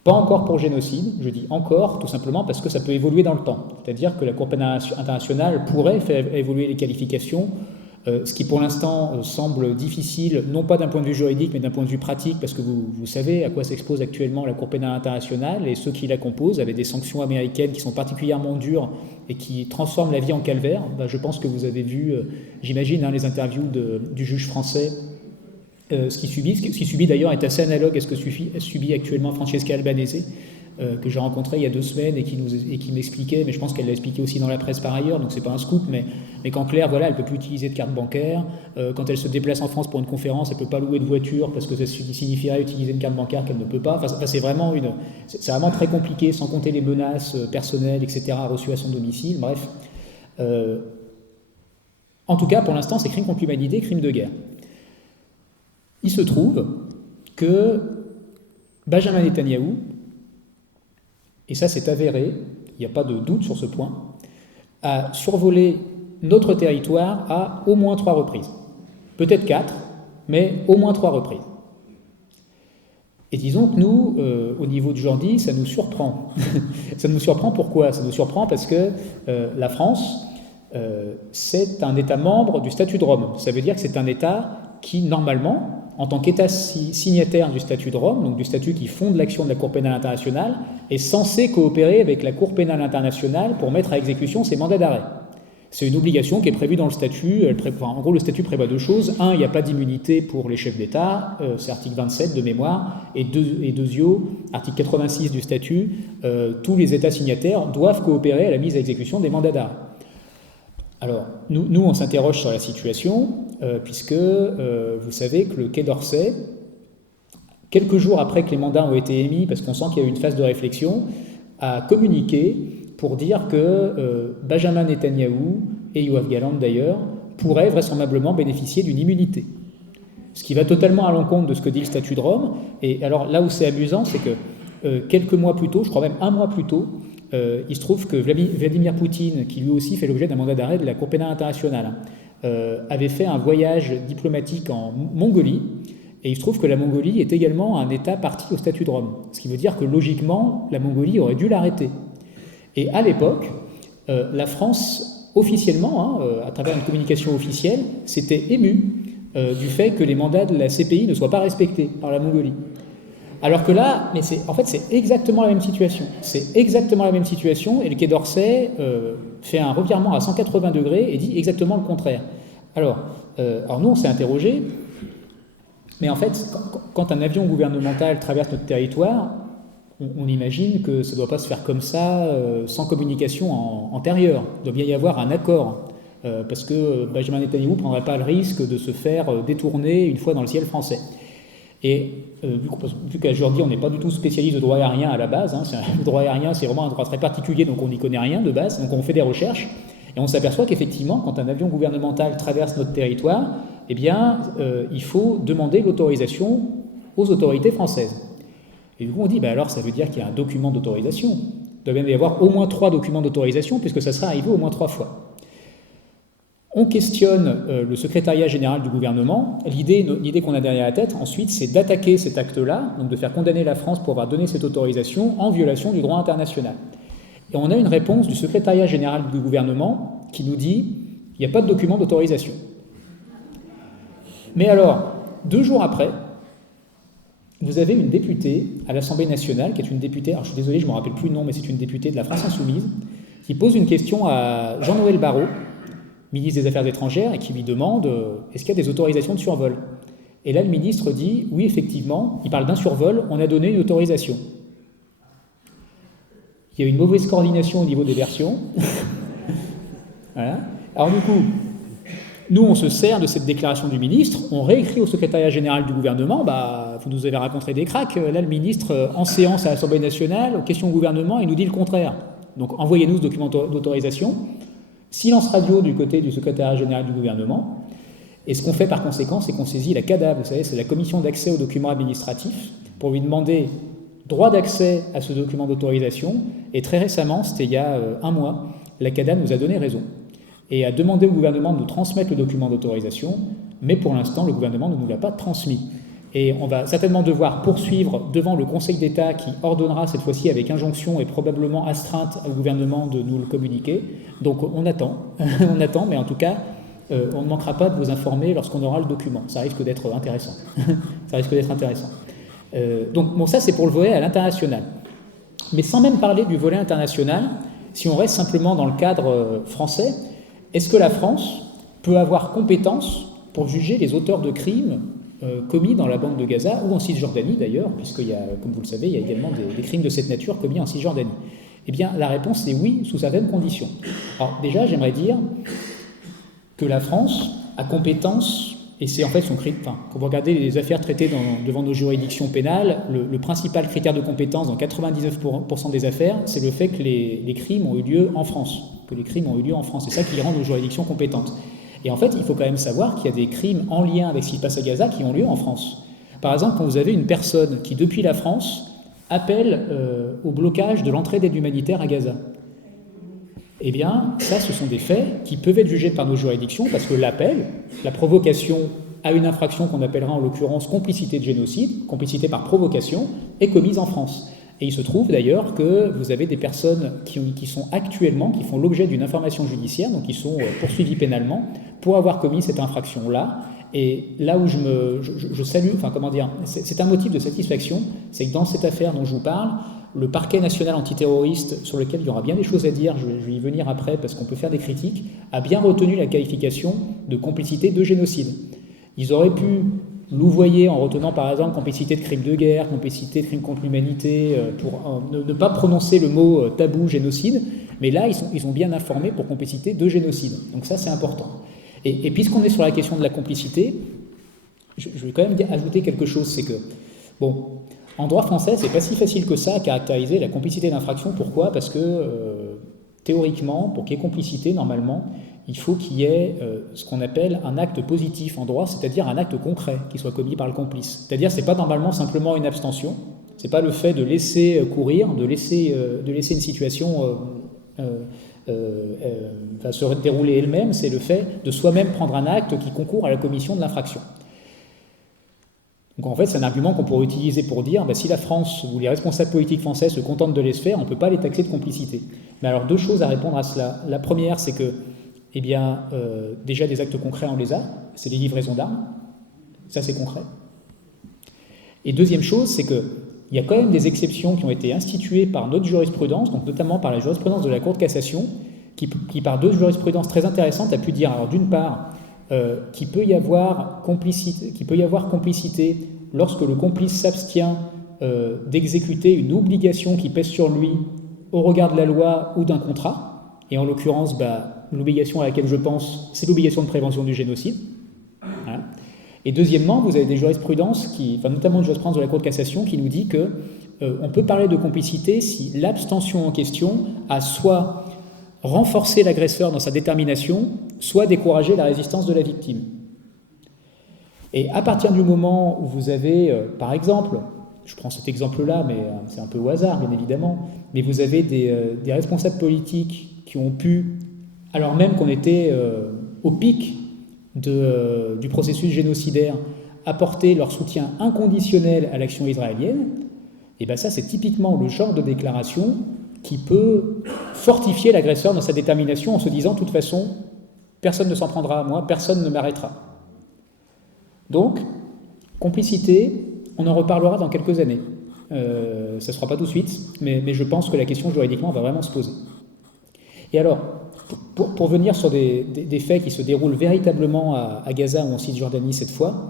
Pas encore pour génocide, je dis encore, tout simplement parce que ça peut évoluer dans le temps. C'est-à-dire que la Cour pénale internationale pourrait faire évoluer les qualifications, ce qui pour l'instant semble difficile, non pas d'un point de vue juridique, mais d'un point de vue pratique, parce que vous savez à quoi s'expose actuellement la Cour pénale internationale, et ceux qui la composent, avec des sanctions américaines qui sont particulièrement dures et qui transforment la vie en calvaire. Je pense que vous avez vu, j'imagine, les interviews du juge français, ce qui subit d'ailleurs est assez analogue à ce que subit actuellement Francesca Albanese, que j'ai rencontré il y a 2 semaines et qui m'expliquait, mais je pense qu'elle l'a expliqué aussi dans la presse par ailleurs, donc c'est pas un scoop, mais qu'en clair, voilà, elle peut plus utiliser de carte bancaire. Quand elle se déplace en France pour une conférence, elle peut pas louer de voiture parce que ça signifierait utiliser une carte bancaire qu'elle ne peut pas. Enfin, c'est vraiment très compliqué, sans compter les menaces personnelles, etc., reçues à son domicile. Bref. En tout cas, pour l'instant, c'est crime contre l'humanité, crime de guerre. Il se trouve que Benjamin Netanyahou, et ça c'est avéré, il n'y a pas de doute sur ce point, a survolé notre territoire à au moins 3 reprises. Peut-être 4, mais au moins 3 reprises. Et disons que nous, au niveau du Jordi, ça nous surprend. Ça nous surprend pourquoi? Ça nous surprend parce que la France, c'est un État membre du statut de Rome. Ça veut dire que c'est un État qui, normalement, en tant qu'État signataire du statut de Rome, donc du statut qui fonde l'action de la Cour pénale internationale, est censé coopérer avec la Cour pénale internationale pour mettre à exécution ses mandats d'arrêt. C'est une obligation qui est prévue dans le statut. En gros, le statut prévoit 2 choses. 1, il n'y a pas d'immunité pour les chefs d'État, c'est article 27 de mémoire, et deuxio, article 86 du statut, tous les États signataires doivent coopérer à la mise à exécution des mandats d'arrêt. Alors, nous on s'interroge sur la situation, puisque vous savez que le Quai d'Orsay, quelques jours après que les mandats ont été émis, parce qu'on sent qu'il y a eu une phase de réflexion, a communiqué pour dire que Benjamin Netanyahou, et Yoav Gallant d'ailleurs, pourraient vraisemblablement bénéficier d'une immunité. Ce qui va totalement à l'encontre de ce que dit le statut de Rome. Et alors là où c'est amusant, c'est que quelques mois plus tôt, je crois même 1 mois plus tôt, il se trouve que Vladimir Poutine, qui lui aussi fait l'objet d'un mandat d'arrêt de la Cour pénale internationale, avait fait un voyage diplomatique en Mongolie, et il se trouve que la Mongolie est également un État parti au statut de Rome. Ce qui veut dire que logiquement, la Mongolie aurait dû l'arrêter. Et à l'époque, la France, officiellement, à travers une communication officielle, s'était émue du fait que les mandats de la CPI ne soient pas respectés par la Mongolie. Alors que là, mais c'est exactement la même situation. C'est exactement la même situation, et le Quai d'Orsay fait un revirement à 180 degrés et dit exactement le contraire. Alors nous, on s'est interrogé, mais en fait, quand un avion gouvernemental traverse notre territoire, on imagine que ça ne doit pas se faire comme ça, sans communication antérieure. Il doit bien y avoir un accord, parce que Benjamin Netanyahou ne prendrait pas le risque de se faire détourner une fois dans le ciel français. Et vu qu'à Jordi, on n'est pas du tout spécialiste de droit aérien à la base, hein, le droit aérien, c'est vraiment un droit très particulier, donc on n'y connaît rien de base, donc on fait des recherches, et on s'aperçoit qu'effectivement, quand un avion gouvernemental traverse notre territoire, eh bien, il faut demander l'autorisation aux autorités françaises. Et du coup, on dit, alors ça veut dire qu'il y a un document d'autorisation. Il doit même y avoir au moins 3 documents d'autorisation, puisque ça sera arrivé au moins 3 fois. On questionne le secrétariat général du gouvernement. L'idée qu'on a derrière la tête, ensuite, c'est d'attaquer cet acte-là, donc de faire condamner la France pour avoir donné cette autorisation en violation du droit international. Et on a une réponse du secrétariat général du gouvernement qui nous dit « il n'y a pas de document d'autorisation ». Mais alors, 2 jours après, vous avez une députée à l'Assemblée nationale, qui est une députée, alors je suis désolé, je ne me rappelle plus le nom, mais c'est une députée de la France Insoumise, qui pose une question à Jean-Noël Barrot, ministre des Affaires étrangères, et qui lui demande est-ce qu'il y a des autorisations de survol? Et là, le ministre dit oui, effectivement, il parle d'un survol, on a donné une autorisation. Il y a eu une mauvaise coordination au niveau des versions. Voilà. Alors du coup, nous, on se sert de cette déclaration du ministre, on réécrit au secrétariat général du gouvernement, vous nous avez raconté des cracks, là, le ministre, en séance à l'Assemblée nationale, aux questions au gouvernement, il nous dit le contraire. Donc, envoyez-nous ce document d'autorisation. Silence radio du côté du secrétariat général du gouvernement. Et ce qu'on fait par conséquent, c'est qu'on saisit la CADA, vous savez, c'est la commission d'accès aux documents administratifs, pour lui demander droit d'accès à ce document d'autorisation. Et très récemment, c'était il y a 1 mois, la CADA nous a donné raison et a demandé au gouvernement de nous transmettre le document d'autorisation, mais pour l'instant, le gouvernement ne nous l'a pas transmis. Et on va certainement devoir poursuivre devant le Conseil d'État qui ordonnera cette fois-ci avec injonction et probablement astreinte au gouvernement de nous le communiquer. Donc on attend, on attend, mais en tout cas, on ne manquera pas de vous informer lorsqu'on aura le document. Ça risque d'être intéressant. Ça risque d'être intéressant. Donc bon, ça c'est pour le volet à l'international. Mais sans même parler du volet international, si on reste simplement dans le cadre français, est-ce que la France peut avoir compétence pour juger les auteurs de crimes commis dans la bande de Gaza, ou en Cisjordanie d'ailleurs, puisqu'il y a, comme vous le savez, il y a également des crimes de cette nature commis en Cisjordanie? Eh bien, la réponse est oui, sous certaines conditions. Alors déjà, j'aimerais dire que la France a compétence, et c'est en fait son critère, quand vous regardez les affaires traitées devant nos juridictions pénales, le principal critère de compétence dans 99% des affaires, c'est le fait que les crimes ont eu lieu en France, C'est ça qui rend nos juridictions compétentes. Et en fait, il faut quand même savoir qu'il y a des crimes en lien avec ce qui se passe à Gaza qui ont lieu en France. Par exemple, quand vous avez une personne qui, depuis la France, appelle au blocage de l'entrée d'aide humanitaire à Gaza, eh bien, ça, ce sont des faits qui peuvent être jugés par nos juridictions parce que l'appel, la provocation à une infraction qu'on appellera en l'occurrence complicité de génocide, complicité par provocation, est commise en France. Et il se trouve d'ailleurs que vous avez des personnes qui sont actuellement, qui font l'objet d'une information judiciaire, donc qui sont poursuivies pénalement, pour avoir commis cette infraction-là. Et là où je salue, c'est un motif de satisfaction, c'est que dans cette affaire dont je vous parle, le parquet national antiterroriste, sur lequel il y aura bien des choses à dire, je vais y venir après parce qu'on peut faire des critiques, a bien retenu la qualification de complicité de génocide. Ils auraient pu louvoyer en retenant par exemple complicité de crimes de guerre, complicité de crimes contre l'humanité, pour ne pas prononcer le mot tabou génocide, mais là ils sont bien informés pour complicité de génocide. Donc ça c'est important. Et puisqu'on est sur la question de la complicité, je vais quand même ajouter quelque chose, c'est que, bon, en droit français, c'est pas si facile que ça à caractériser la complicité d'infraction. Pourquoi ? Parce que, théoriquement, pour qu'il y ait complicité, normalement, il faut qu'il y ait ce qu'on appelle un acte positif en droit, c'est-à-dire un acte concret qui soit commis par le complice. C'est-à-dire, c'est pas normalement simplement une abstention, c'est pas le fait de laisser courir, de laisser une situation se dérouler elle-même, c'est le fait de soi-même prendre un acte qui concourt à la commission de l'infraction. Donc en fait, c'est un argument qu'on pourrait utiliser pour dire si la France ou les responsables politiques français se contentent de les faire, on ne peut pas les taxer de complicité. Mais alors, 2 choses à répondre à cela. La première, c'est que, déjà des actes concrets, on les a, c'est des livraisons d'armes, ça c'est concret. Et deuxième chose, c'est qu'il y a quand même des exceptions qui ont été instituées par notre jurisprudence, donc notamment par la jurisprudence de la Cour de cassation, qui par 2 jurisprudences très intéressantes a pu dire, alors d'une part, qu'il peut y avoir complicité lorsque le complice s'abstient d'exécuter une obligation qui pèse sur lui au regard de la loi ou d'un contrat, et en l'occurrence, l'obligation à laquelle je pense, c'est l'obligation de prévention du génocide. Voilà. Et deuxièmement, vous avez des jurisprudences, notamment une jurisprudence de la Cour de cassation, qui nous dit que on peut parler de complicité si l'abstention en question a soit renforcé l'agresseur dans sa détermination, soit découragé la résistance de la victime. Et à partir du moment où vous avez, par exemple, je prends cet exemple-là, mais c'est un peu au hasard, bien évidemment, mais vous avez des responsables politiques qui ont pu, alors même qu'on était au pic du processus génocidaire, apporter leur soutien inconditionnel à l'action israélienne, et bien ça, c'est typiquement le genre de déclaration qui peut fortifier l'agresseur dans sa détermination en se disant, de toute façon, personne ne s'en prendra à moi, personne ne m'arrêtera. Donc, complicité, on en reparlera dans quelques années. Ça ne se fera pas tout de suite, mais je pense que la question juridiquement va vraiment se poser. Et alors, pour venir sur des faits qui se déroulent véritablement à Gaza ou en Cisjordanie cette fois,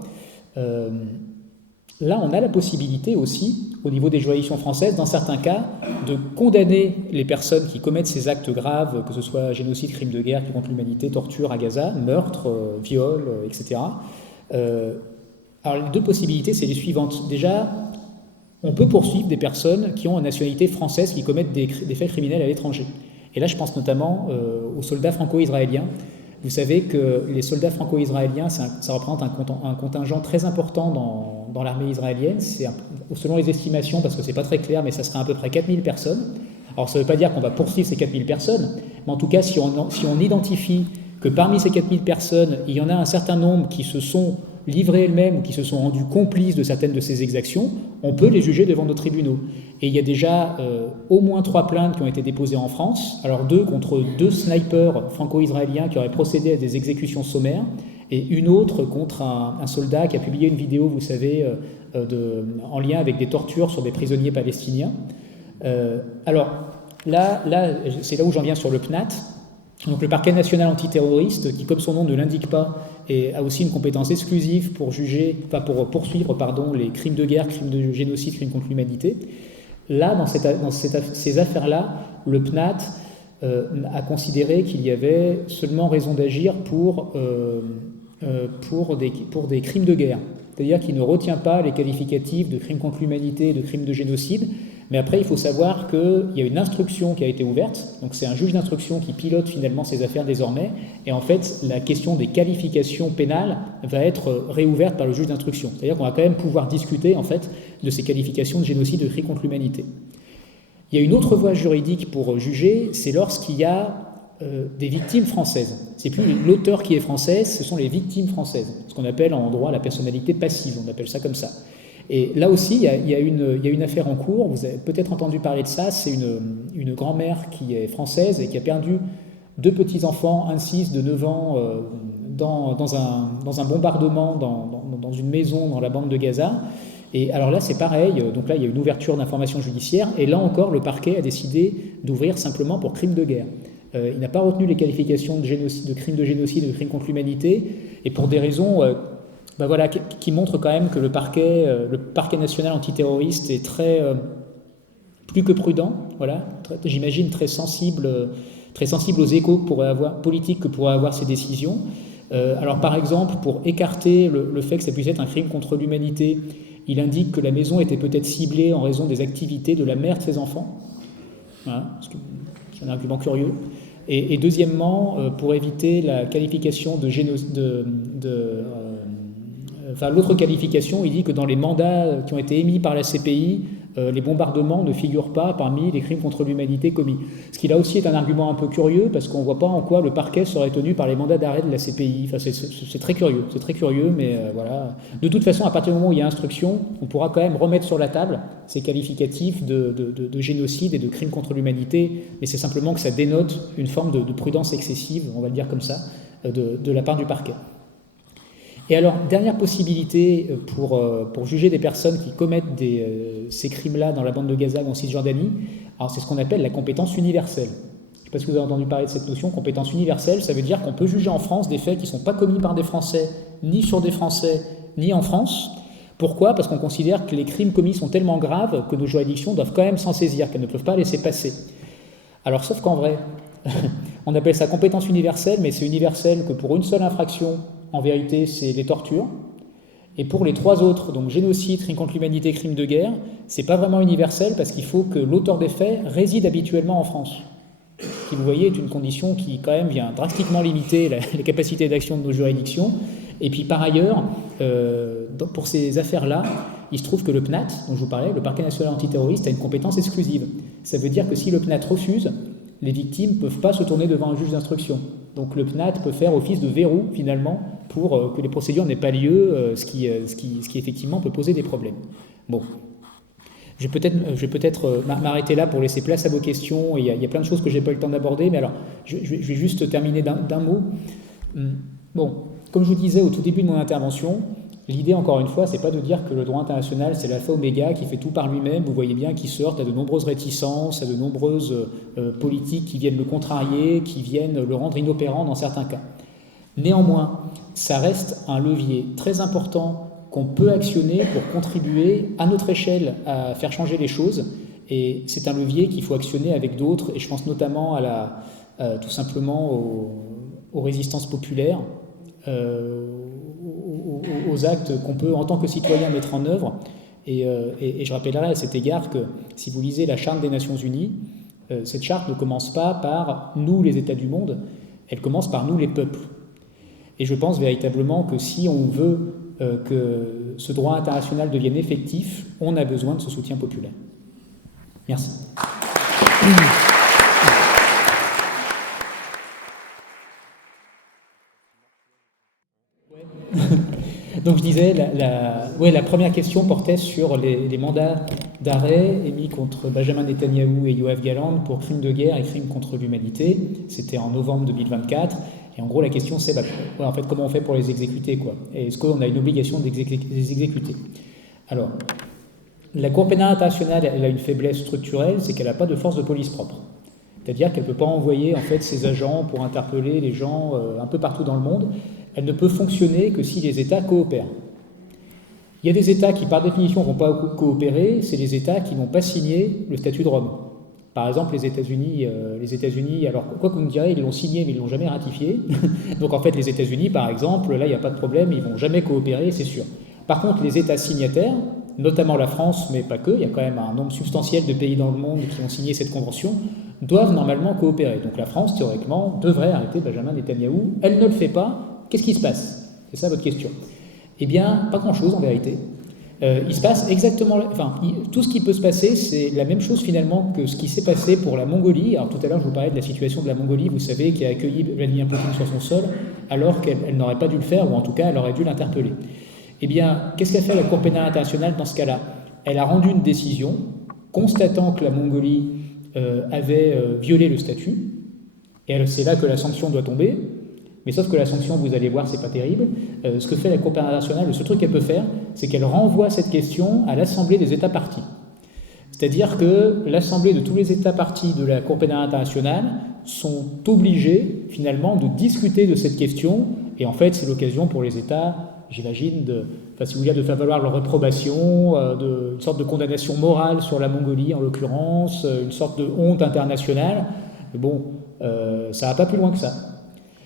là, on a la possibilité aussi, au niveau des juridictions françaises, dans certains cas, de condamner les personnes qui commettent ces actes graves, que ce soit génocide, crime de guerre, crime contre l'humanité, torture à Gaza, meurtre, viol, etc. Alors, les deux possibilités, c'est les suivantes. Déjà, on peut poursuivre des personnes qui ont une nationalité française qui commettent des faits criminels à l'étranger. Et là, je pense notamment aux soldats franco-israéliens. Vous savez que les soldats franco-israéliens, ça représente un contingent très important dans l'armée israélienne. C'est selon les estimations, parce que c'est pas très clair, mais ça serait à peu près 4000 personnes. Alors ça ne veut pas dire qu'on va poursuivre ces 4000 personnes, mais en tout cas, si on identifie que parmi ces 4000 personnes, il y en a un certain nombre qui se sont livrées elles-mêmes ou qui se sont rendues complices de certaines de ces exactions, on peut les juger devant nos tribunaux. Et il y a déjà au moins 3 plaintes qui ont été déposées en France, alors 2 contre 2 snipers franco-israéliens qui auraient procédé à des exécutions sommaires, et une autre contre un soldat qui a publié une vidéo, vous savez, en lien avec des tortures sur des prisonniers palestiniens. Alors là, c'est là où j'en viens sur le PNAT. Donc le parquet national antiterroriste, qui comme son nom ne l'indique pas, a aussi une compétence exclusive pour poursuivre les crimes de guerre, crimes de génocide, crimes contre l'humanité. Là, dans ces affaires-là, le PNAT a considéré qu'il y avait seulement raison d'agir pour des crimes de guerre. C'est-à-dire qu'il ne retient pas les qualificatifs de crimes contre l'humanité et de crimes de génocide. Mais après, il faut savoir qu'il y a une instruction qui a été ouverte, donc c'est un juge d'instruction qui pilote finalement ces affaires désormais, et en fait, la question des qualifications pénales va être réouverte par le juge d'instruction. C'est-à-dire qu'on va quand même pouvoir discuter en fait de ces qualifications de génocide, de crime contre l'humanité. Il y a une autre voie juridique pour juger, c'est lorsqu'il y a des victimes françaises. C'est plus l'auteur qui est français, ce sont les victimes françaises, ce qu'on appelle en droit la personnalité passive, on appelle ça comme ça. Et là aussi, il y a une affaire en cours, vous avez peut-être entendu parler de ça, c'est une grand-mère qui est française et qui a perdu 2 petits-enfants, un de 6, de 9 ans, dans un bombardement dans une maison dans la bande de Gaza. Et alors là, c'est pareil, donc là, il y a une ouverture d'information judiciaire, et là encore, le parquet a décidé d'ouvrir simplement pour crime de guerre. Il n'a pas retenu les qualifications de crime de génocide, de crime contre l'humanité, et pour des raisons qui montrent quand même que le parquet national antiterroriste est plus que prudent, voilà, j'imagine très sensible aux échos politiques que pourraient avoir ces décisions. Alors par exemple, pour écarter le fait que ça puisse être un crime contre l'humanité, il indique que la maison était peut-être ciblée en raison des activités de la mère de ses enfants. Voilà, c'est un argument curieux. Et deuxièmement, pour éviter la qualification l'autre qualification, il dit que dans les mandats qui ont été émis par la CPI, les bombardements ne figurent pas parmi les crimes contre l'humanité commis. Ce qui là aussi est un argument un peu curieux, parce qu'on ne voit pas en quoi le parquet serait tenu par les mandats d'arrêt de la CPI. Enfin, c'est très curieux, mais voilà. De toute façon, à partir du moment où il y a instruction, on pourra quand même remettre sur la table ces qualificatifs de génocide et de crimes contre l'humanité, mais c'est simplement que ça dénote une forme de prudence excessive, on va le dire comme ça, de la part du parquet. Et alors, dernière possibilité pour juger des personnes qui commettent ces crimes-là dans la bande de Gaza ou en Cisjordanie, alors c'est ce qu'on appelle la compétence universelle. Je ne sais pas si vous avez entendu parler de cette notion. Compétence universelle, ça veut dire qu'on peut juger en France des faits qui ne sont pas commis par des Français, ni sur des Français, ni en France. Pourquoi ? Parce qu'on considère que les crimes commis sont tellement graves que nos juridictions doivent quand même s'en saisir, qu'elles ne peuvent pas laisser passer. Alors, sauf qu'en vrai, on appelle ça compétence universelle, mais c'est universel que pour une seule infraction. En vérité, c'est les tortures. Et pour les 3 autres, donc génocide, crime contre l'humanité, crime de guerre, c'est pas vraiment universel parce qu'il faut que l'auteur des faits réside habituellement en France. Qui, vous voyez, est une condition qui, quand même, vient drastiquement limiter les capacités d'action de nos juridictions. Et puis, par ailleurs, pour ces affaires-là, il se trouve que le PNAT, dont je vous parlais, le Parquet national antiterroriste, a une compétence exclusive. Ça veut dire que si le PNAT refuse, les victimes ne peuvent pas se tourner devant un juge d'instruction. Donc le PNAT peut faire office de verrou, finalement, pour que les procédures n'aient pas lieu, ce qui effectivement peut poser des problèmes. Bon. Je vais peut-être m'arrêter là pour laisser place à vos questions. Il y a plein de choses que je n'ai pas eu le temps d'aborder, mais alors, je vais juste terminer d'un mot. Bon, comme je vous disais au tout début de mon intervention, l'idée, encore une fois, c'est pas de dire que le droit international, c'est l'alpha oméga, qui fait tout par lui-même. Vous voyez bien qu'il se heurte à de nombreuses réticences, à de nombreuses politiques qui viennent le contrarier, qui viennent le rendre inopérant dans certains cas. Néanmoins, ça reste un levier très important qu'on peut actionner pour contribuer à notre échelle à faire changer les choses. Et c'est un levier qu'il faut actionner avec d'autres. Et je pense notamment tout simplement aux résistances populaires, aux actes qu'on peut, en tant que citoyen, mettre en œuvre. Et je rappellerai à cet égard que si vous lisez la Charte des Nations Unies, cette charte ne commence pas par nous, les États du monde, elle commence par nous, les peuples. Et je pense véritablement que si on veut que ce droit international devienne effectif, on a besoin de ce soutien populaire. Merci. Donc je disais, la première question portait sur les mandats d'arrêt émis contre Benjamin Netanyahou et Yoav Gallant pour crimes de guerre et crimes contre l'humanité. C'était en novembre 2024. Et en gros, la question c'est en fait, comment on fait pour les exécuter, quoi. Et est-ce qu'on a une obligation de les exécuter? Alors, la Cour pénale internationale, elle a une faiblesse structurelle, c'est qu'elle n'a pas de force de police propre. C'est-à-dire qu'elle ne peut pas envoyer en fait, ses agents pour interpeller les gens un peu partout dans le monde. Elle ne peut fonctionner que si les États coopèrent. Il y a des États qui, par définition, ne vont pas coopérer, c'est les États qui n'ont pas signé le statut de Rome. Par exemple, les États-Unis, alors quoi que vous me direz, ils l'ont signé, mais ils ne l'ont jamais ratifié. Donc en fait, les États-Unis, par exemple, là, il n'y a pas de problème, ils ne vont jamais coopérer, c'est sûr. Par contre, les États signataires, notamment la France, mais pas que, il y a quand même un nombre substantiel de pays dans le monde qui ont signé cette convention, doivent normalement coopérer. Donc la France, théoriquement, devrait arrêter Benjamin Netanyahou. Elle ne le fait pas. Qu'est-ce qui se passe? C'est ça votre question. Eh bien, pas grand-chose en vérité. Il se passe exactement... tout ce qui peut se passer, c'est la même chose finalement que ce qui s'est passé pour la Mongolie. Alors tout à l'heure, je vous parlais de la situation de la Mongolie, vous savez, qui a accueilli Vladimir Poutine sur son sol, alors qu'elle n'aurait pas dû le faire, ou en tout cas, elle aurait dû l'interpeller. Eh bien, qu'est-ce qu'a fait la Cour pénale internationale dans ce cas-là? Elle a rendu une décision constatant que la Mongolie avait violé le statut, et c'est là que la sanction doit tomber. Mais sauf que la sanction, vous allez voir, c'est pas terrible. Ce que fait la Cour pénale internationale, le seul truc qu'elle peut faire, c'est qu'elle renvoie cette question à l'Assemblée des États parties. C'est-à-dire que l'Assemblée de tous les États parties de la Cour pénale internationale sont obligés, finalement, de discuter de cette question. Et en fait, c'est l'occasion pour les États, j'imagine, si vous voulez, de faire valoir leur réprobation, une sorte de condamnation morale sur la Mongolie, en l'occurrence, une sorte de honte internationale. Mais bon, ça va pas plus loin que ça.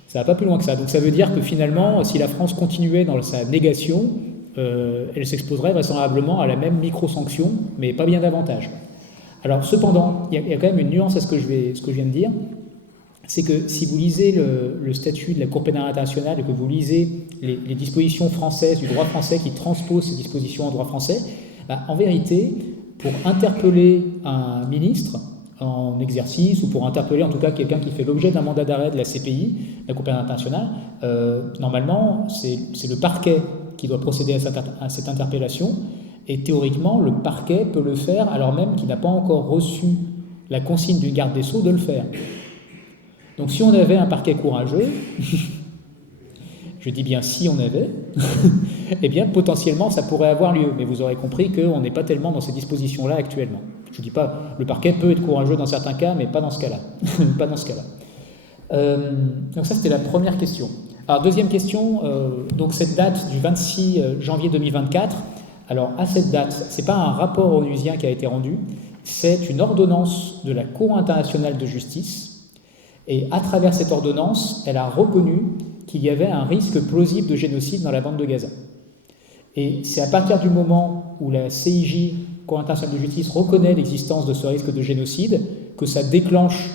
Ça va pas plus loin que ça. Donc ça veut dire que finalement, si la France continuait dans sa négation, elle s'exposerait vraisemblablement à la même micro-sanction, mais pas bien davantage. Alors cependant, il y a quand même une nuance à ce que je viens de dire, c'est que si vous lisez le statut de la Cour pénale internationale et que vous lisez les dispositions françaises, du droit français qui transpose ces dispositions en droit français, en vérité, pour interpeller un ministre en exercice, ou pour interpeller en tout cas quelqu'un qui fait l'objet d'un mandat d'arrêt de la CPI, la Cour pénale internationale, normalement c'est le parquet qui doit procéder à cette interpellation, et théoriquement le parquet peut le faire alors même qu'il n'a pas encore reçu la consigne du garde des Sceaux de le faire. Donc si on avait un parquet courageux, je dis bien si on avait, eh bien potentiellement ça pourrait avoir lieu, mais vous aurez compris qu'on n'est pas tellement dans ces dispositions-là actuellement. Je ne dis pas, le parquet peut être courageux dans certains cas, mais pas dans ce cas-là. Pas dans ce cas-là. Donc ça, c'était la première question. Alors, deuxième question, donc cette date du 26 janvier 2024, alors à cette date, ce n'est pas un rapport onusien qui a été rendu, c'est une ordonnance de la Cour internationale de justice, et à travers cette ordonnance, elle a reconnu qu'il y avait un risque plausible de génocide dans la bande de Gaza. Et c'est à partir du moment où la CIJ, Cour internationale de justice, reconnaît l'existence de ce risque de génocide que ça déclenche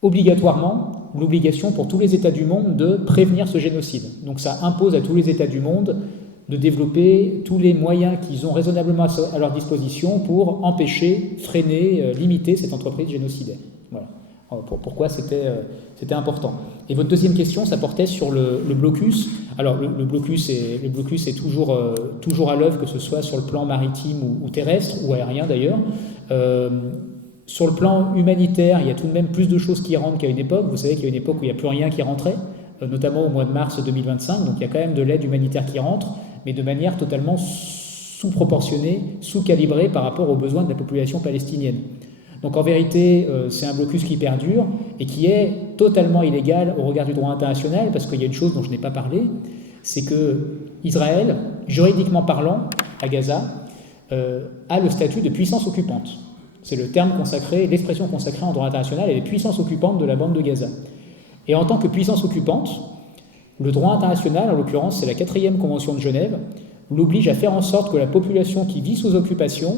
obligatoirement l'obligation pour tous les États du monde de prévenir ce génocide. Donc ça impose à tous les États du monde de développer tous les moyens qu'ils ont raisonnablement à leur disposition pour empêcher, freiner, limiter cette entreprise génocidaire. Voilà. Pourquoi c'était important. Et votre deuxième question, ça portait sur le blocus. Alors le blocus est toujours à l'œuvre, que ce soit sur le plan maritime ou terrestre, ou aérien d'ailleurs. Sur le plan humanitaire, il y a tout de même plus de choses qui rentrent qu'à une époque. Vous savez qu'il y a une époque où il n'y a plus rien qui rentrait, notamment au mois de mars 2025. Donc il y a quand même de l'aide humanitaire qui rentre, mais de manière totalement sous-proportionnée, sous-calibrée par rapport aux besoins de la population palestinienne. Donc en vérité, c'est un blocus qui perdure et qui est totalement illégal au regard du droit international, parce qu'il y a une chose dont je n'ai pas parlé, c'est que Israël, juridiquement parlant, à Gaza, a le statut de puissance occupante. C'est le terme consacré, l'expression consacrée en droit international, elle est puissance occupante de la bande de Gaza. Et en tant que puissance occupante, le droit international, en l'occurrence c'est la 4e Convention de Genève, l'oblige à faire en sorte que la population qui vit sous occupation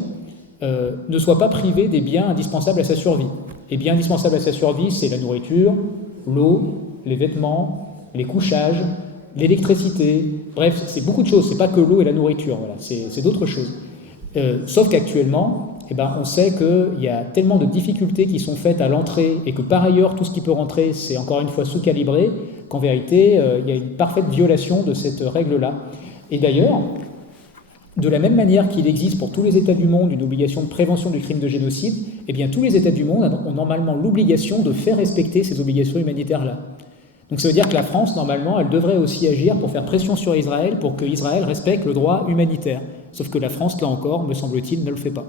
ne soit pas privée des biens indispensables à sa survie. Les biens indispensables à sa survie, c'est la nourriture, l'eau, les vêtements, les couchages, l'électricité, bref, c'est beaucoup de choses, c'est pas que l'eau et la nourriture, voilà, c'est d'autres choses. Sauf qu'actuellement, on sait qu'il y a tellement de difficultés qui sont faites à l'entrée et que par ailleurs tout ce qui peut rentrer c'est encore une fois sous-calibré, qu'en vérité il y a une parfaite violation de cette règle-là. Et d'ailleurs, de la même manière qu'il existe pour tous les États du monde une obligation de prévention du crime de génocide, eh bien tous les États du monde ont normalement l'obligation de faire respecter ces obligations humanitaires-là. Donc ça veut dire que la France, normalement, elle devrait aussi agir pour faire pression sur Israël pour que Israël respecte le droit humanitaire. Sauf que la France, là encore, me semble-t-il, ne le fait pas.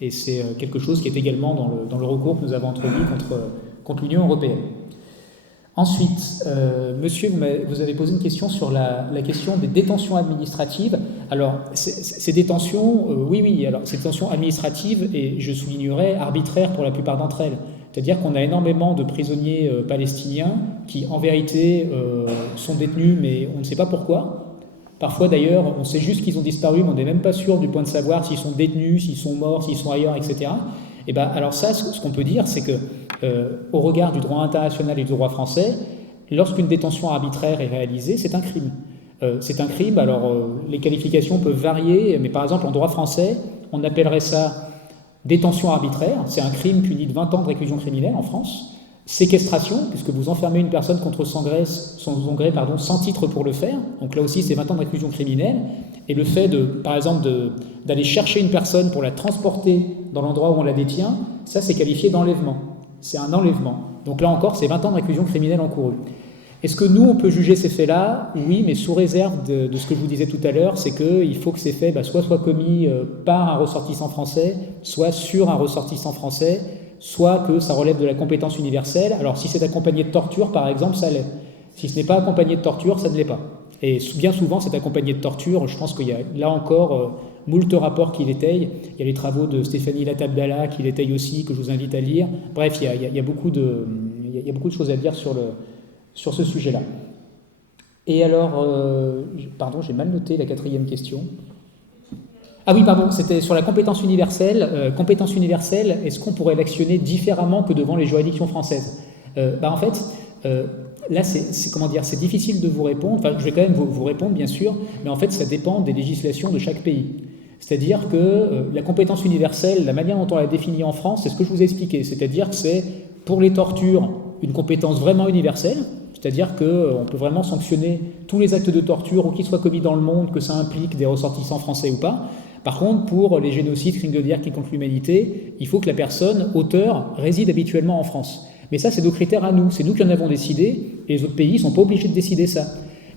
Et c'est quelque chose qui est également dans le recours que nous avons introduit contre l'Union européenne. Ensuite, monsieur, vous avez posé une question sur la question des détentions administratives. Alors, ces détentions, oui, alors ces détentions administratives, et je soulignerais arbitraires pour la plupart d'entre elles. C'est-à-dire qu'on a énormément de prisonniers palestiniens qui, en vérité, sont détenus, mais on ne sait pas pourquoi. Parfois, d'ailleurs, on sait juste qu'ils ont disparu, mais on n'est même pas sûr du point de savoir s'ils sont détenus, s'ils sont morts, s'ils sont ailleurs, etc. Et alors ça, ce qu'on peut dire, c'est que, au regard du droit international et du droit français, lorsqu'une détention arbitraire est réalisée, c'est un crime. C'est un crime, alors les qualifications peuvent varier, mais par exemple, en droit français, on appellerait ça détention arbitraire, c'est un crime puni de 20 ans de réclusion criminelle en France. Séquestration, puisque vous enfermez une personne contre son gré, sans titre pour le faire. Donc là aussi, c'est 20 ans de réclusion criminelle. Et le fait, par exemple, d'aller chercher une personne pour la transporter dans l'endroit où on la détient, ça, c'est qualifié d'enlèvement. C'est un enlèvement. Donc là encore, c'est 20 ans de réclusion criminelle encourue. Est-ce que nous, on peut juger ces faits-là? Oui, mais sous réserve de ce que je vous disais tout à l'heure, c'est qu'il faut que ces faits soit commis par un ressortissant français, soit sur un ressortissant français, soit que ça relève de la compétence universelle. Alors si c'est accompagné de torture, par exemple, ça l'est. Si ce n'est pas accompagné de torture, ça ne l'est pas. Et bien souvent, c'est accompagné de torture. Je pense qu'il y a là encore moult rapports qui l'étayent. Il y a les travaux de Stéphanie Latabdallah qui l'étayent aussi, que je vous invite à lire. Bref, il y a beaucoup de choses à dire sur ce sujet-là. Et alors, pardon, j'ai mal noté la 4e question. Ah oui, pardon, c'était sur la compétence universelle. Compétence universelle, est-ce qu'on pourrait l'actionner différemment que devant les juridictions françaises? En fait, là, c'est difficile de vous répondre. Enfin, je vais quand même vous répondre, bien sûr, mais en fait, ça dépend des législations de chaque pays. C'est-à-dire que la compétence universelle, la manière dont on la définit en France, c'est ce que je vous ai expliqué. C'est-à-dire que c'est, pour les tortures, une compétence vraiment universelle. C'est-à-dire qu'on peut vraiment sanctionner tous les actes de torture, où qu'ils soient commis dans le monde, que ça implique des ressortissants français ou pas. Par contre, pour les génocides, crimes de guerre, crimes contre l'humanité, il faut que la personne, auteur, réside habituellement en France. Mais ça, c'est nos critères à nous. C'est nous qui en avons décidé, et les autres pays ne sont pas obligés de décider ça.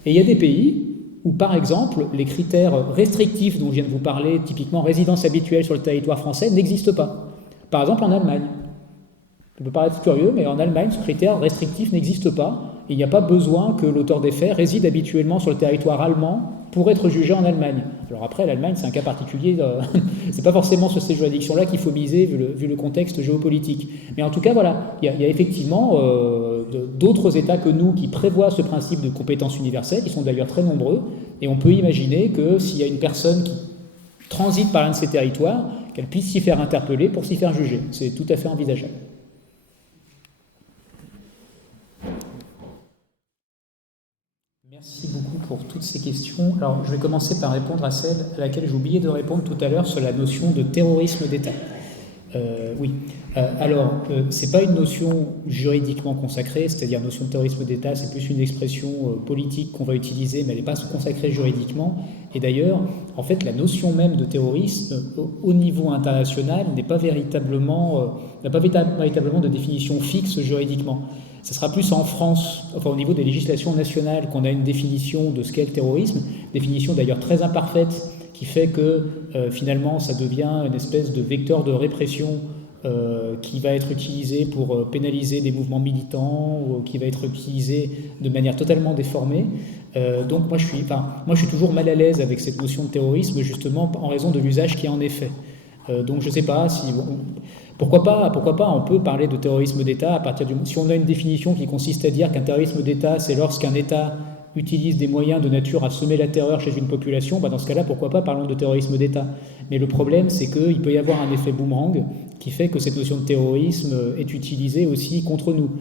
Et il y a des pays où, par exemple, les critères restrictifs dont je viens de vous parler, typiquement résidence habituelle sur le territoire français, n'existent pas. Par exemple, en Allemagne. Ça peut paraître curieux, mais en Allemagne, ce critère restrictif n'existe pas. Il n'y a pas besoin que l'auteur des faits réside habituellement sur le territoire allemand pour être jugé en Allemagne. Alors après, l'Allemagne, c'est un cas particulier. C'est pas forcément sur ces juridictions-là qu'il faut miser, vu le contexte géopolitique. Mais en tout cas, voilà, il y a effectivement d'autres États que nous qui prévoient ce principe de compétence universelle, ils sont d'ailleurs très nombreux, et on peut imaginer que s'il y a une personne qui transite par l'un de ces territoires, qu'elle puisse s'y faire interpeller pour s'y faire juger. C'est tout à fait envisageable. Merci beaucoup pour toutes ces questions. Alors, je vais commencer par répondre à celle à laquelle j'ai oublié de répondre tout à l'heure sur la notion de terrorisme d'État. Oui. C'est pas une notion juridiquement consacrée, c'est-à-dire notion de terrorisme d'État, c'est plus une expression politique qu'on va utiliser, mais elle n'est pas consacrée juridiquement. Et d'ailleurs, en fait, la notion même de terrorisme au niveau international n'a pas véritablement de définition fixe juridiquement. Ce sera plus en France, enfin au niveau des législations nationales, qu'on a une définition de ce qu'est le terrorisme, définition d'ailleurs très imparfaite, qui fait que finalement ça devient une espèce de vecteur de répression qui va être utilisé pour pénaliser des mouvements militants ou qui va être utilisé de manière totalement déformée. Donc moi je suis toujours mal à l'aise avec cette notion de terrorisme justement en raison de l'usage qui en est fait. Donc je ne sais pas si... Pourquoi pas, on peut parler de terrorisme d'État à partir du... Si on a une définition qui consiste à dire qu'un terrorisme d'État, c'est lorsqu'un État utilise des moyens de nature à semer la terreur chez une population, dans ce cas-là, pourquoi pas parlons de terrorisme d'État. Mais le problème, c'est qu'il peut y avoir un effet boomerang qui fait que cette notion de terrorisme est utilisée aussi contre nous.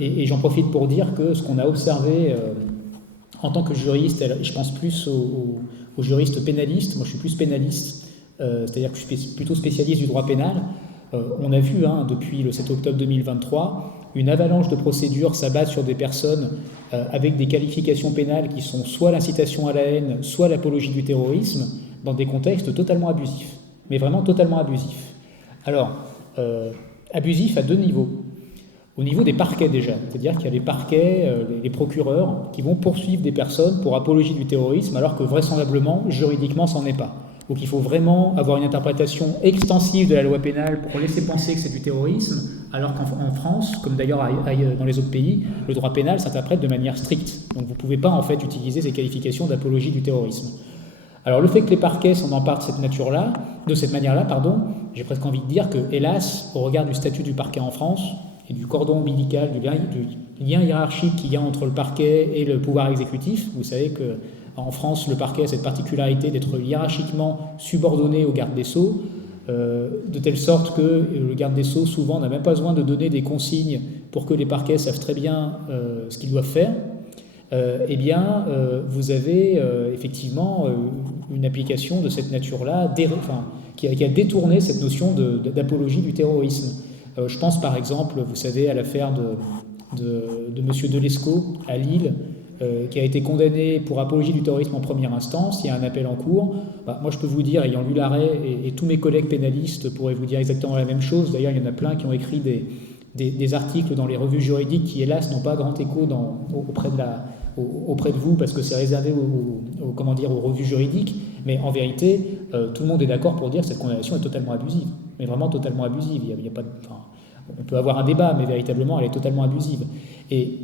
Et j'en profite pour dire que ce qu'on a observé en tant que juriste, je pense plus aux juristes pénalistes, moi je suis plus pénaliste, c'est-à-dire que je suis plutôt spécialiste du droit pénal. On a vu depuis le 7 octobre 2023 une avalanche de procédures s'abattre sur des personnes avec des qualifications pénales qui sont soit l'incitation à la haine, soit l'apologie du terrorisme, dans des contextes totalement abusifs, mais vraiment totalement abusifs. Alors, abusifs à deux niveaux. Au niveau des parquets déjà, c'est-à-dire qu'il y a les parquets, les procureurs qui vont poursuivre des personnes pour apologie du terrorisme alors que vraisemblablement, juridiquement, c'en est pas. Donc il faut vraiment avoir une interprétation extensive de la loi pénale pour laisser penser que c'est du terrorisme, alors qu'en France, comme d'ailleurs dans les autres pays, le droit pénal s'interprète de manière stricte. Donc vous ne pouvez pas en fait utiliser ces qualifications d'apologie du terrorisme. Alors le fait que les parquets s'en emparent de cette manière-là, j'ai presque envie de dire que, hélas, au regard du statut du parquet en France et du cordon ombilical, du lien hiérarchique qu'il y a entre le parquet et le pouvoir exécutif, vous savez que en France, le parquet a cette particularité d'être hiérarchiquement subordonné au garde des Sceaux, de telle sorte que le garde des Sceaux, souvent, n'a même pas besoin de donner des consignes pour que les parquets savent très bien ce qu'ils doivent faire. Vous avez effectivement une application de cette nature-là qui a détourné cette notion d'apologie du terrorisme. Je pense par exemple, vous savez, à l'affaire de M. Delesco à Lille, qui a été condamné pour apologie du terrorisme en première instance. Il y a un appel en cours. Moi, je peux vous dire, ayant lu l'arrêt, et tous mes collègues pénalistes pourraient vous dire exactement la même chose. D'ailleurs, il y en a plein qui ont écrit des articles dans les revues juridiques qui, hélas, n'ont pas grand écho auprès de vous parce que c'est réservé aux revues juridiques. Mais en vérité, tout le monde est d'accord pour dire que cette condamnation est totalement abusive. Mais vraiment totalement abusive. On peut avoir un débat, mais véritablement, elle est totalement abusive. Et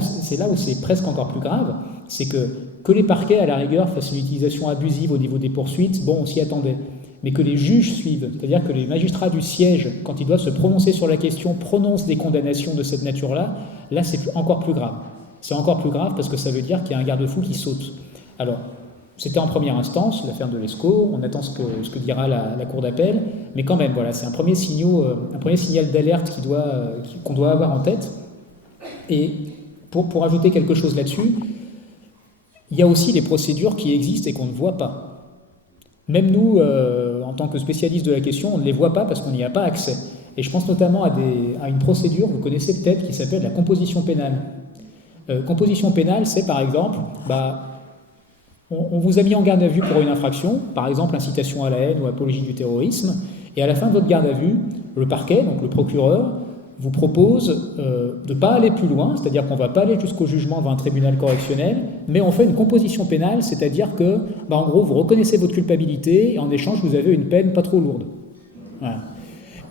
c'est là où c'est presque encore plus grave, c'est que les parquets, à la rigueur, fassent une utilisation abusive au niveau des poursuites, on s'y attendait. Mais que les juges suivent, c'est-à-dire que les magistrats du siège, quand ils doivent se prononcer sur la question, prononcent des condamnations de cette nature-là, là c'est encore plus grave. C'est encore plus grave parce que ça veut dire qu'il y a un garde-fou qui saute. Alors, c'était en première instance, l'affaire de Lescaut, on attend ce que dira la cour d'appel, mais quand même, voilà, c'est un premier signal d'alerte qu'on doit avoir en tête. Et pour ajouter quelque chose là-dessus, il y a aussi des procédures qui existent et qu'on ne voit pas. Même nous, en tant que spécialistes de la question, on ne les voit pas parce qu'on n'y a pas accès. Et je pense notamment à une procédure, vous connaissez peut-être, qui s'appelle la composition pénale. Composition pénale, c'est par exemple, on vous a mis en garde à vue pour une infraction, par exemple incitation à la haine ou apologie du terrorisme, et à la fin de votre garde à vue, le parquet, donc le procureur, vous propose de ne pas aller plus loin, c'est-à-dire qu'on ne va pas aller jusqu'au jugement devant un tribunal correctionnel, mais on fait une composition pénale, c'est-à-dire que, en gros, vous reconnaissez votre culpabilité et en échange, vous avez une peine pas trop lourde. Voilà.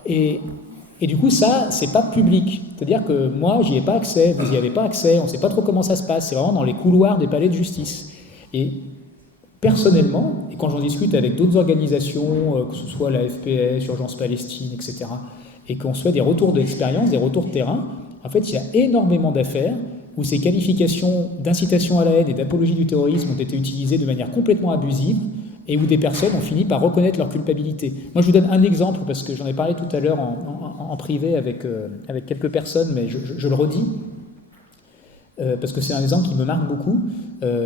Et du coup, ça, c'est pas public. C'est-à-dire que moi, j'y ai pas accès, vous n'y avez pas accès, on ne sait pas trop comment ça se passe, c'est vraiment dans les couloirs des palais de justice. Et personnellement, et quand j'en discute avec d'autres organisations, que ce soit la FPS, Urgence Palestine, etc., et qu'on se fait des retours d'expérience, des retours de terrain, en fait, il y a énormément d'affaires où ces qualifications d'incitation à la haine et d'apologie du terrorisme ont été utilisées de manière complètement abusive et où des personnes ont fini par reconnaître leur culpabilité. Moi, je vous donne un exemple, parce que j'en ai parlé tout à l'heure en privé avec quelques personnes, mais je le redis, parce que c'est un exemple qui me marque beaucoup.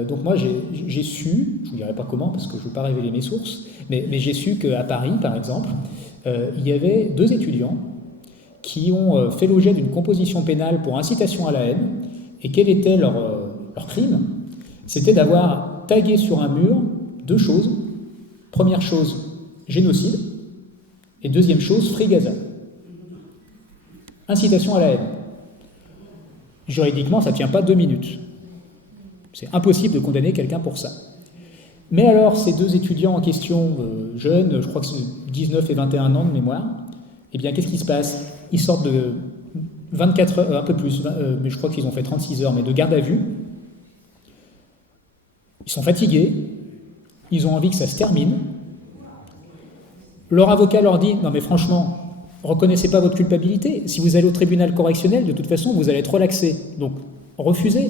Donc moi, j'ai su, je ne vous dirai pas comment, parce que je ne veux pas révéler mes sources, mais j'ai su qu'à Paris, par exemple, il y avait 2 étudiants qui ont fait l'objet d'une composition pénale pour incitation à la haine. Et quel était leur crime? C'était d'avoir tagué sur un mur 2 choses. Première chose, génocide. Et deuxième chose, Free Gaza. Incitation à la haine. Juridiquement, ça ne tient pas 2 minutes. C'est impossible de condamner quelqu'un pour ça. Mais alors, ces 2 étudiants en question, jeunes, je crois que c'est 19 et 21 ans de mémoire, eh bien, qu'est-ce qui se passe? Ils sortent de 24 heures, un peu plus, mais je crois qu'ils ont fait 36 heures, mais de garde à vue. Ils sont fatigués, ils ont envie que ça se termine. Leur avocat leur dit « Non mais franchement, reconnaissez pas votre culpabilité. Si vous allez au tribunal correctionnel, de toute façon, vous allez être relaxé. Donc, refusez. »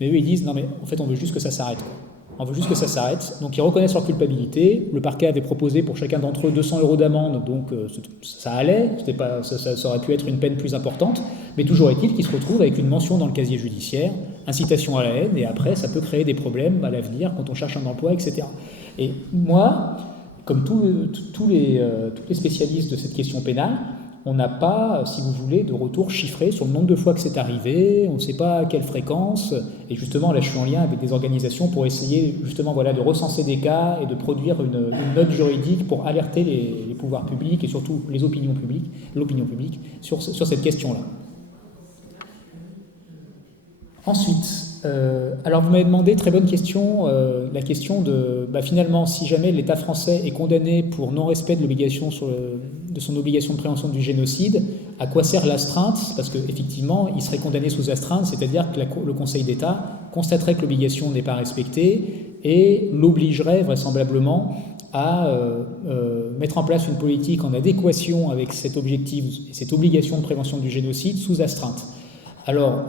Mais eux, ils disent « Non mais en fait, on veut juste que ça s'arrête. On veut juste que ça s'arrête. » Donc, ils reconnaissent leur culpabilité. Le parquet avait proposé pour chacun d'entre eux 200 € d'amende, donc ça allait. Ça aurait pu être une peine plus importante. Mais toujours est-il qu'ils se retrouvent avec une mention dans le casier judiciaire, incitation à la haine, et après, ça peut créer des problèmes à l'avenir quand on cherche un emploi, etc. Et moi, comme tous les spécialistes de cette question pénale, on n'a pas, si vous voulez, de retour chiffré sur le nombre de fois que c'est arrivé, on ne sait pas à quelle fréquence, et justement là je suis en lien avec des organisations pour essayer justement de recenser des cas et de produire une note juridique pour alerter les pouvoirs publics et surtout l'opinion publique sur cette question-là. Ensuite, alors vous m'avez demandé, très bonne question, la question de finalement si jamais l'État français est condamné pour non-respect de son obligation de prévention du génocide, à quoi sert l'astreinte? Parce qu'effectivement, il serait condamné sous astreinte, c'est-à-dire que le Conseil d'État constaterait que l'obligation n'est pas respectée et l'obligerait vraisemblablement à mettre en place une politique en adéquation avec cet objectif et cette obligation de prévention du génocide sous astreinte. Alors,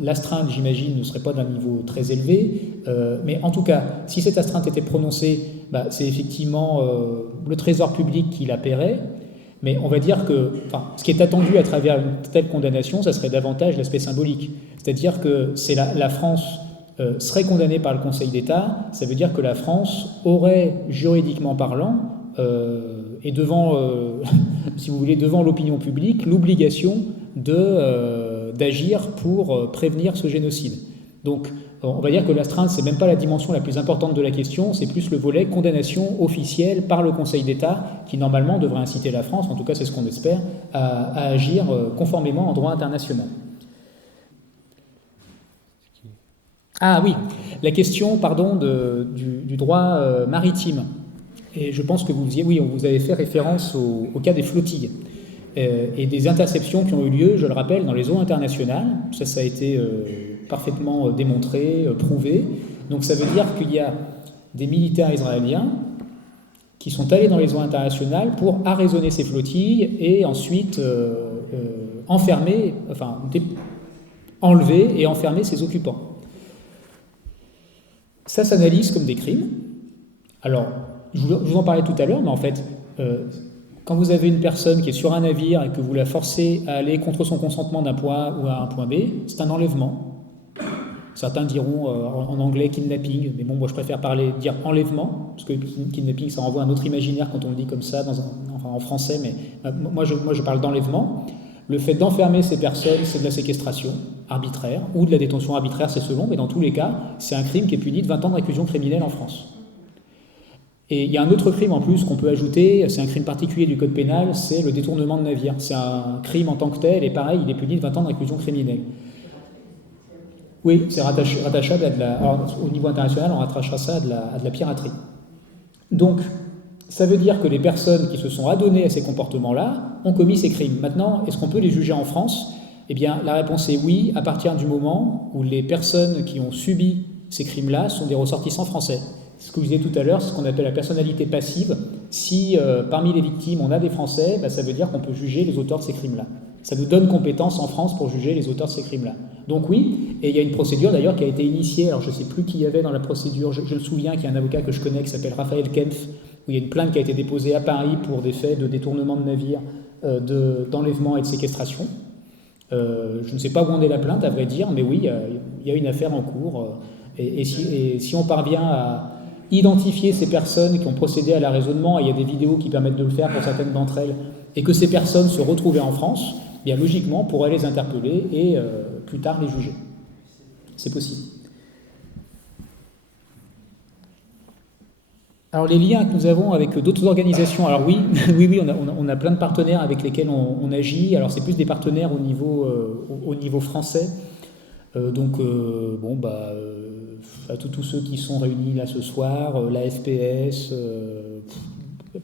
l'astreinte, j'imagine, ne serait pas d'un niveau très élevé, mais en tout cas, si cette astreinte était prononcée, c'est effectivement le Trésor public qui la paierait, mais on va dire que ce qui est attendu à travers une telle condamnation, ça serait davantage l'aspect symbolique. C'est-à-dire que la France serait condamnée par le Conseil d'État, ça veut dire que la France aurait, juridiquement parlant, et devant, si vous voulez, devant l'opinion publique, l'obligation d'agir pour prévenir ce génocide. Donc, on va dire que l'astreinte, c'est même pas la dimension la plus importante de la question, c'est plus le volet condamnation officielle par le Conseil d'État, qui normalement devrait inciter la France, en tout cas c'est ce qu'on espère, à agir conformément au droit international. Ah oui, la question, du droit maritime. Et je pense que on vous avez fait référence au cas des flottilles. Et des interceptions qui ont eu lieu, je le rappelle, dans les eaux internationales. Ça a été parfaitement démontré, prouvé. Donc ça veut dire qu'il y a des militaires israéliens qui sont allés dans les eaux internationales pour arraisonner ces flottilles et ensuite enlever et enfermer ces occupants. Ça s'analyse comme des crimes. Alors, je vous en parlais tout à l'heure, mais en fait, quand vous avez une personne qui est sur un navire et que vous la forcez à aller contre son consentement d'un point A ou à un point B, c'est un enlèvement. Certains diront en anglais kidnapping, mais bon, moi je préfère dire enlèvement, parce que kidnapping ça renvoie à un autre imaginaire quand on le dit comme ça, en français, mais moi je parle d'enlèvement. Le fait d'enfermer ces personnes, c'est de la séquestration arbitraire, ou de la détention arbitraire, c'est selon, mais dans tous les cas, c'est un crime qui est puni de 20 ans de réclusion criminelle en France. Et il y a un autre crime en plus qu'on peut ajouter, c'est un crime particulier du code pénal, c'est le détournement de navire. C'est un crime en tant que tel, et pareil, il est puni de 20 ans de réclusion criminelle. Oui, c'est rattachable au niveau international, on rattachera ça à de la piraterie. Donc, ça veut dire que les personnes qui se sont adonnées à ces comportements-là ont commis ces crimes. Maintenant, est-ce qu'on peut les juger en France? Eh bien, la réponse est oui, à partir du moment où les personnes qui ont subi ces crimes-là sont des ressortissants français. Ce que vous disiez tout à l'heure, c'est ce qu'on appelle la personnalité passive. Si parmi les victimes, on a des Français, ça veut dire qu'on peut juger les auteurs de ces crimes-là. Ça nous donne compétence en France pour juger les auteurs de ces crimes-là. Donc oui, et il y a une procédure d'ailleurs qui a été initiée, alors je ne sais plus qui y avait dans la procédure, je me souviens qu'il y a un avocat que je connais qui s'appelle Raphaël Kempf, où il y a une plainte qui a été déposée à Paris pour des faits de détournement de navire, d'enlèvement et de séquestration. Je ne sais pas où en est la plainte, à vrai dire, mais oui, il y a une affaire en cours. Et si on parvient à identifier ces personnes qui ont procédé à l'arraisonnement, et il y a des vidéos qui permettent de le faire pour certaines d'entre elles, et que ces personnes se retrouvaient en France, bien logiquement, on pourrait les interpeller et plus tard les juger. C'est possible. Alors les liens que nous avons avec d'autres organisations, alors oui, on a plein de partenaires avec lesquels on agit. Alors c'est plus des partenaires au niveau français. À tous ceux qui sont réunis là ce soir, la FPS,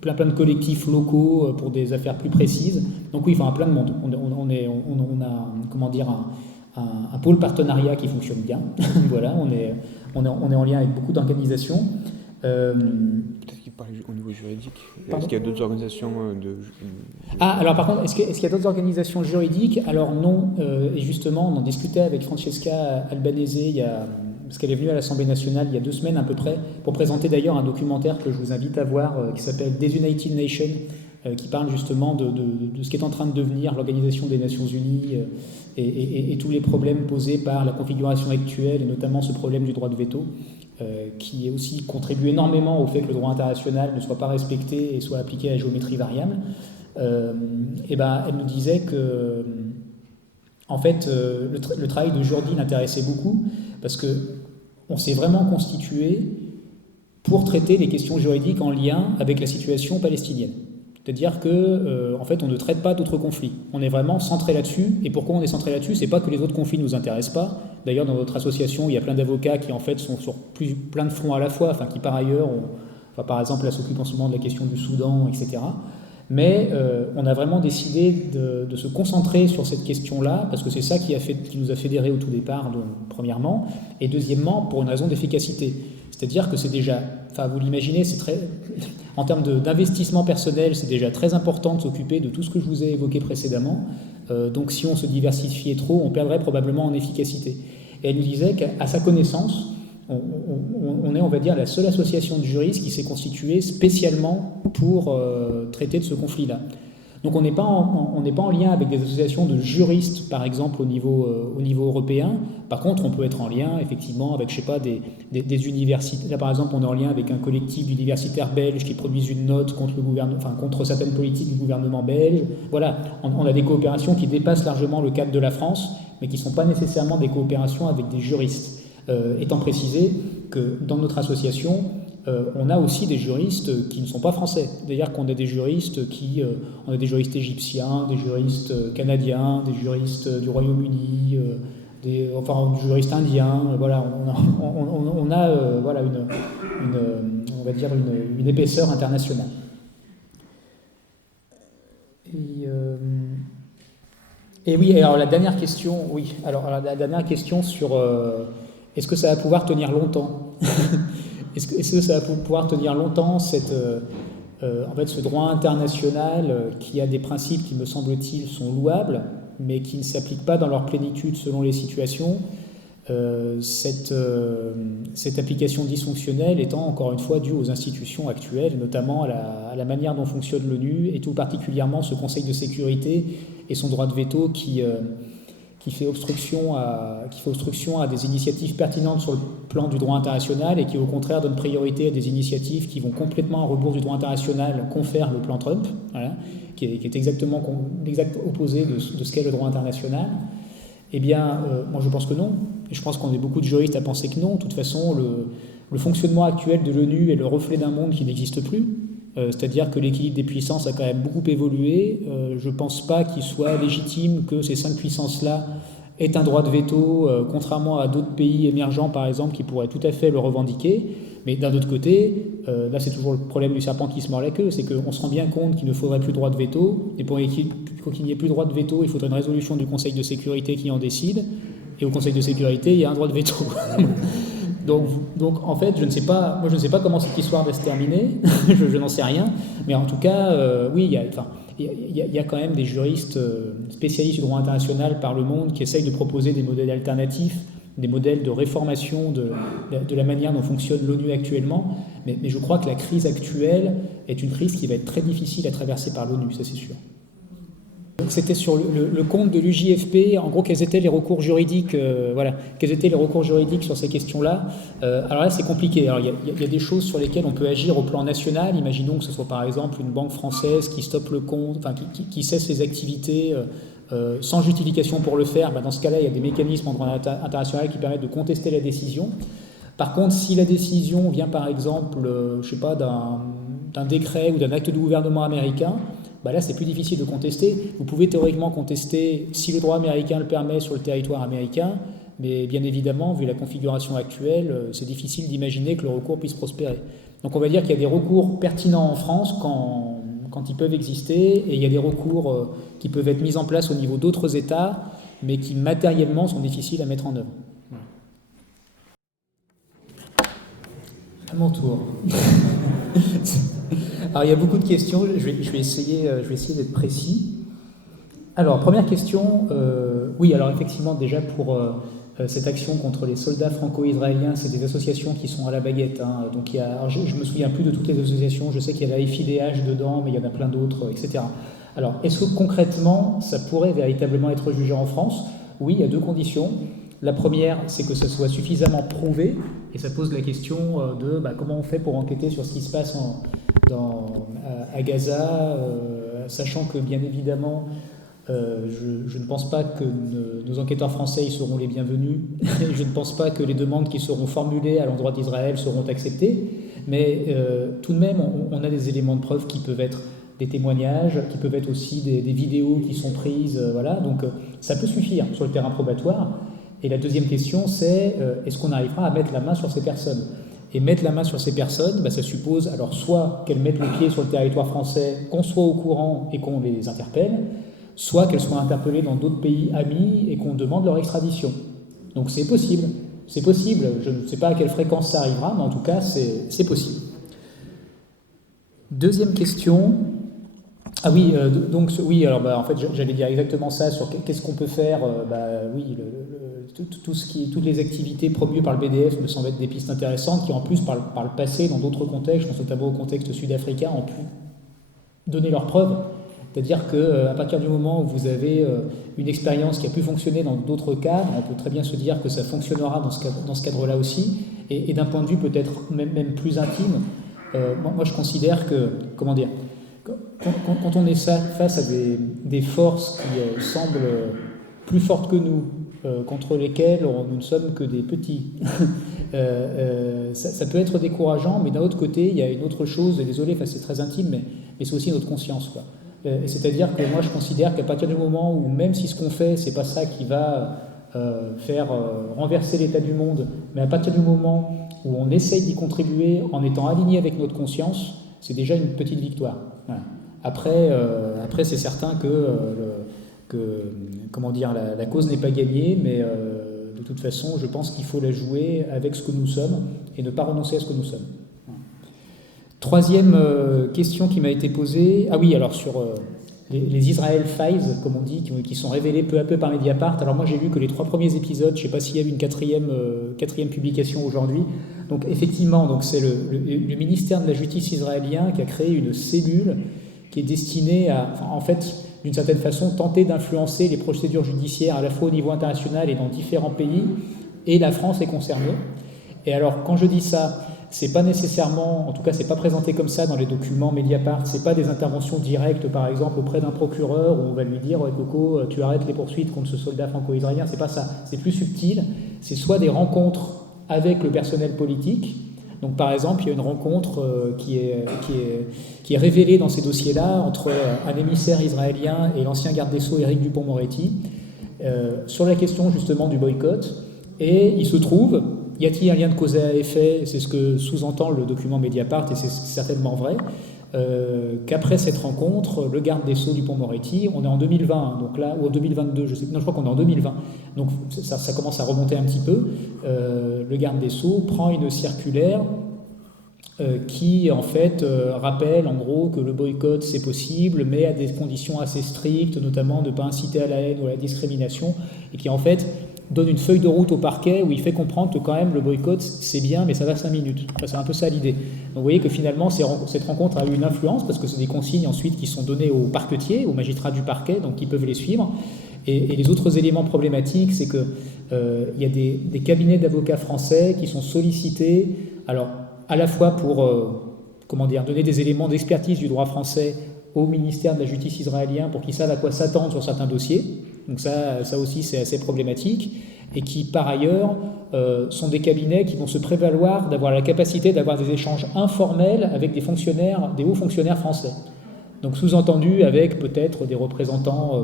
plein de collectifs locaux pour des affaires plus précises. Donc oui, plein de monde. On a comment dire un pôle partenariat qui fonctionne bien. Voilà, on est en lien avec beaucoup d'organisations. Peut-être qu'il parle au niveau juridique. Est-ce qu'il y a d'autres organisations alors par contre, est-ce qu'il y a d'autres organisations juridiques? Alors non, et justement, on en discutait avec Francesca Albanese, parce qu'elle est venue à l'Assemblée nationale il y a 2 semaines à peu près, pour présenter d'ailleurs un documentaire que je vous invite à voir, qui s'appelle Desunited Nation, qui parle justement de ce qui est en train de devenir l'Organisation des Nations Unies et tous les problèmes posés par la configuration actuelle, et notamment ce problème du droit de veto, qui aussi contribue énormément au fait que le droit international ne soit pas respecté et soit appliqué à géométrie variable. Elle nous disait que en fait, le travail de Jordi l'intéressait beaucoup parce qu'on s'est vraiment constitué pour traiter les questions juridiques en lien avec la situation palestinienne. C'est-à-dire en fait, on ne traite pas d'autres conflits. On est vraiment centré là-dessus. Et pourquoi on est centré là-dessus? C'est pas que les autres conflits ne nous intéressent pas. D'ailleurs, dans notre association, il y a plein d'avocats qui en fait sont sur plein de fronts à la fois, qui par ailleurs, par exemple, là s'occupent en ce moment de la question du Soudan, etc. Mais on a vraiment décidé de se concentrer sur cette question-là, parce que c'est ça qui nous a fédérés au tout départ, premièrement, et deuxièmement, pour une raison d'efficacité. C'est-à-dire que c'est déjà, vous l'imaginez, en termes d'investissement personnel, c'est déjà très important de s'occuper de tout ce que je vous ai évoqué précédemment. Donc si on se diversifiait trop, on perdrait probablement en efficacité. Et elle nous disait qu'à sa connaissance, on est, on va dire, la seule association de juristes qui s'est constituée spécialement pour traiter de ce conflit-là. Donc on n'est pas en lien avec des associations de juristes, par exemple, au niveau européen. Par contre, on peut être en lien, effectivement, avec, je sais pas, des universités. Là, par exemple, on est en lien avec un collectif d'universitaires belges qui produisent une note contre certaines politiques du gouvernement belge. Voilà, on a des coopérations qui dépassent largement le cadre de la France, mais qui ne sont pas nécessairement des coopérations avec des juristes. Étant précisé que dans notre association, on a aussi des juristes qui ne sont pas français. C'est-à-dire qu'on a des juristes on a des juristes égyptiens, des juristes canadiens, des juristes du Royaume-Uni, des juristes indiens. Voilà, on a on va dire une épaisseur internationale. Et oui, alors la dernière question, sur est-ce que ça va pouvoir tenir longtemps? Est-ce que ça va pouvoir tenir longtemps, ce droit international qui a des principes qui, me semble-t-il, sont louables, mais qui ne s'appliquent pas dans leur plénitude selon les situations, cette application dysfonctionnelle étant encore une fois due aux institutions actuelles, notamment à la manière dont fonctionne l'ONU, et tout particulièrement ce Conseil de sécurité et son droit de veto qui fait obstruction à des initiatives pertinentes sur le plan du droit international et qui au contraire donne priorité à des initiatives qui vont complètement à rebours du droit international confère le plan Trump, voilà, qui est exactement l'exact opposé de ce qu'est le droit international. Eh bien, moi je pense que non, et je pense qu'on est beaucoup de juristes à penser que non. De toute façon, le fonctionnement actuel de l'ONU est le reflet d'un monde qui n'existe plus. C'est-à-dire que l'équilibre des puissances a quand même beaucoup évolué. Je ne pense pas qu'il soit légitime que ces 5 puissances-là aient un droit de veto, contrairement à d'autres pays émergents, par exemple, qui pourraient tout à fait le revendiquer. Mais d'un autre côté, là c'est toujours le problème du serpent qui se mord la queue, c'est qu'on se rend bien compte qu'il ne faudrait plus de droit de veto, et pour qu'il n'y ait plus de droit de veto, il faudrait une résolution du Conseil de sécurité qui en décide, et au Conseil de sécurité, il y a un droit de veto. Donc en fait, je ne sais pas comment cette histoire va se terminer, je n'en sais rien, mais en tout cas, oui, il y a quand même des juristes spécialistes du droit international par le monde qui essayent de proposer des modèles alternatifs, des modèles de réformation de la manière dont fonctionne l'ONU actuellement. Mais je crois que la crise actuelle est une crise qui va être très difficile à traverser par l'ONU, ça c'est sûr. C'était sur le compte de l'UJFP, en gros, quels étaient les recours juridiques, quels étaient les recours juridiques sur ces questions-là. Alors là, c'est compliqué. Alors, il y a des choses sur lesquelles on peut agir au plan national. Imaginons que ce soit par exemple une banque française qui stoppe le compte, enfin, qui cesse ses activités sans justification pour le faire. Dans ce cas-là, il y a des mécanismes en droit international qui permettent de contester la décision. Par contre, si la décision vient par exemple, je sais pas, d'un décret ou d'un acte du gouvernement américain, là, c'est plus difficile de contester. Vous pouvez théoriquement contester, si le droit américain le permet, sur le territoire américain, mais bien évidemment, vu la configuration actuelle, c'est difficile d'imaginer que le recours puisse prospérer. Donc on va dire qu'il y a des recours pertinents en France quand ils peuvent exister, et il y a des recours qui peuvent être mis en place au niveau d'autres États, mais qui matériellement sont difficiles à mettre en œuvre. À mon tour. Alors, il y a beaucoup de questions, je vais essayer d'être précis. Alors, première question, oui, alors effectivement, déjà pour cette action contre les soldats franco-israéliens, c'est des associations qui sont à la baguette. Donc, je ne me souviens plus de toutes les associations, je sais qu'il y a la FIDH dedans, mais il y en a plein d'autres, etc. Alors, est-ce que concrètement, ça pourrait véritablement être jugé en France? Oui, il y a deux conditions. La première, c'est que ça soit suffisamment prouvé, et ça pose la question de comment on fait pour enquêter sur ce qui se passe à Gaza, sachant que bien évidemment, je ne pense pas que nos enquêteurs français ils seront les bienvenus, je ne pense pas que les demandes qui seront formulées à l'endroit d'Israël seront acceptées, mais tout de même, on a des éléments de preuve qui peuvent être des témoignages, qui peuvent être aussi des vidéos qui sont prises, donc ça peut suffire sur le terrain probatoire. Et la deuxième question, c'est est-ce qu'on arrivera à mettre la main sur ces personnes? Et mettre la main sur ces personnes, ça suppose alors soit qu'elles mettent les pieds sur le territoire français, qu'on soit au courant et qu'on les interpelle, soit qu'elles soient interpellées dans d'autres pays amis et qu'on demande leur extradition. Donc c'est possible. C'est possible. Je ne sais pas à quelle fréquence ça arrivera, mais en tout cas, c'est possible. Deuxième question. Ah oui, oui, alors en fait, j'allais dire exactement ça sur qu'est-ce qu'on peut faire. Oui, toutes les activités promues par le BDF me semblent être des pistes intéressantes qui, en plus, par le passé, dans d'autres contextes, je pense notamment au contexte sud-africain, ont pu donner leurs preuves. C'est-à-dire qu'à partir du moment où vous avez une expérience qui a pu fonctionner dans d'autres cadres, on peut très bien se dire que ça fonctionnera dans ce cadre-là aussi. Et d'un point de vue peut-être même plus intime, moi je considère que, comment dire, quand on est face à des forces qui semblent plus fortes que nous, contre lesquelles nous ne sommes que des petits, ça peut être décourageant, mais d'un autre côté, il y a une autre chose, et désolé, c'est très intime, mais c'est aussi notre conscience, quoi. C'est-à-dire que moi je considère qu'à partir du moment où, même si ce qu'on fait, c'est pas ça qui va faire renverser l'état du monde, mais à partir du moment où on essaye d'y contribuer en étant aligné avec notre conscience, c'est déjà une petite victoire. Voilà. Après c'est certain que comment dire, la cause n'est pas gagnée, mais de toute façon, je pense qu'il faut la jouer avec ce que nous sommes et ne pas renoncer à ce que nous sommes. Troisième question qui m'a été posée, ah oui, alors sur les Israel Files, comme on dit, qui sont révélés peu à peu par Mediapart. Alors moi j'ai vu que les 3 premiers épisodes, je ne sais pas s'il y a eu une quatrième publication aujourd'hui. Donc effectivement, c'est le ministère de la Justice israélien qui a créé une cellule qui est destinée à, en fait, d'une certaine façon, tenter d'influencer les procédures judiciaires à la fois au niveau international et dans différents pays, et la France est concernée. Et alors, quand je dis ça, c'est pas nécessairement, en tout cas, c'est pas présenté comme ça dans les documents Mediapart, c'est pas des interventions directes, par exemple, auprès d'un procureur où on va lui dire « Coco, tu arrêtes les poursuites contre ce soldat franco-israélien », c'est pas ça, c'est plus subtil, c'est soit des rencontres avec le personnel politique. Donc par exemple, il y a une rencontre qui est révélée dans ces dossiers-là entre un émissaire israélien et l'ancien garde des Sceaux Éric Dupond-Moretti sur la question justement du boycott. Et il se trouve, y a-t-il un lien de cause à effet? C'est ce que sous-entend le document Mediapart, et c'est certainement vrai, qu'après cette rencontre, le garde des Sceaux Dupond-Moretti, on est en 2020, donc là, ou en 2022, je crois qu'on est en 2020, donc ça commence à remonter un petit peu, le garde des Sceaux prend une circulaire qui en fait rappelle en gros que le boycott c'est possible, mais à des conditions assez strictes, notamment de ne pas inciter à la haine ou à la discrimination, et qui en fait donne une feuille de route au parquet où il fait comprendre que quand même le boycott c'est bien, mais ça va 5 minutes. Enfin, c'est un peu ça l'idée. Donc vous voyez que finalement cette rencontre a eu une influence, parce que c'est des consignes ensuite qui sont données aux parquetiers, aux magistrats du parquet, donc qui peuvent les suivre. Et les autres éléments problématiques, c'est qu'il y a des cabinets d'avocats français qui sont sollicités, alors à la fois pour donner des éléments d'expertise du droit français au ministère de la Justice israélien pour qu'ils savent à quoi s'attendre sur certains dossiers. Donc ça aussi c'est assez problématique, et qui par ailleurs sont des cabinets qui vont se prévaloir d'avoir la capacité d'avoir des échanges informels avec des hauts fonctionnaires français. Donc sous-entendu avec peut-être des représentants,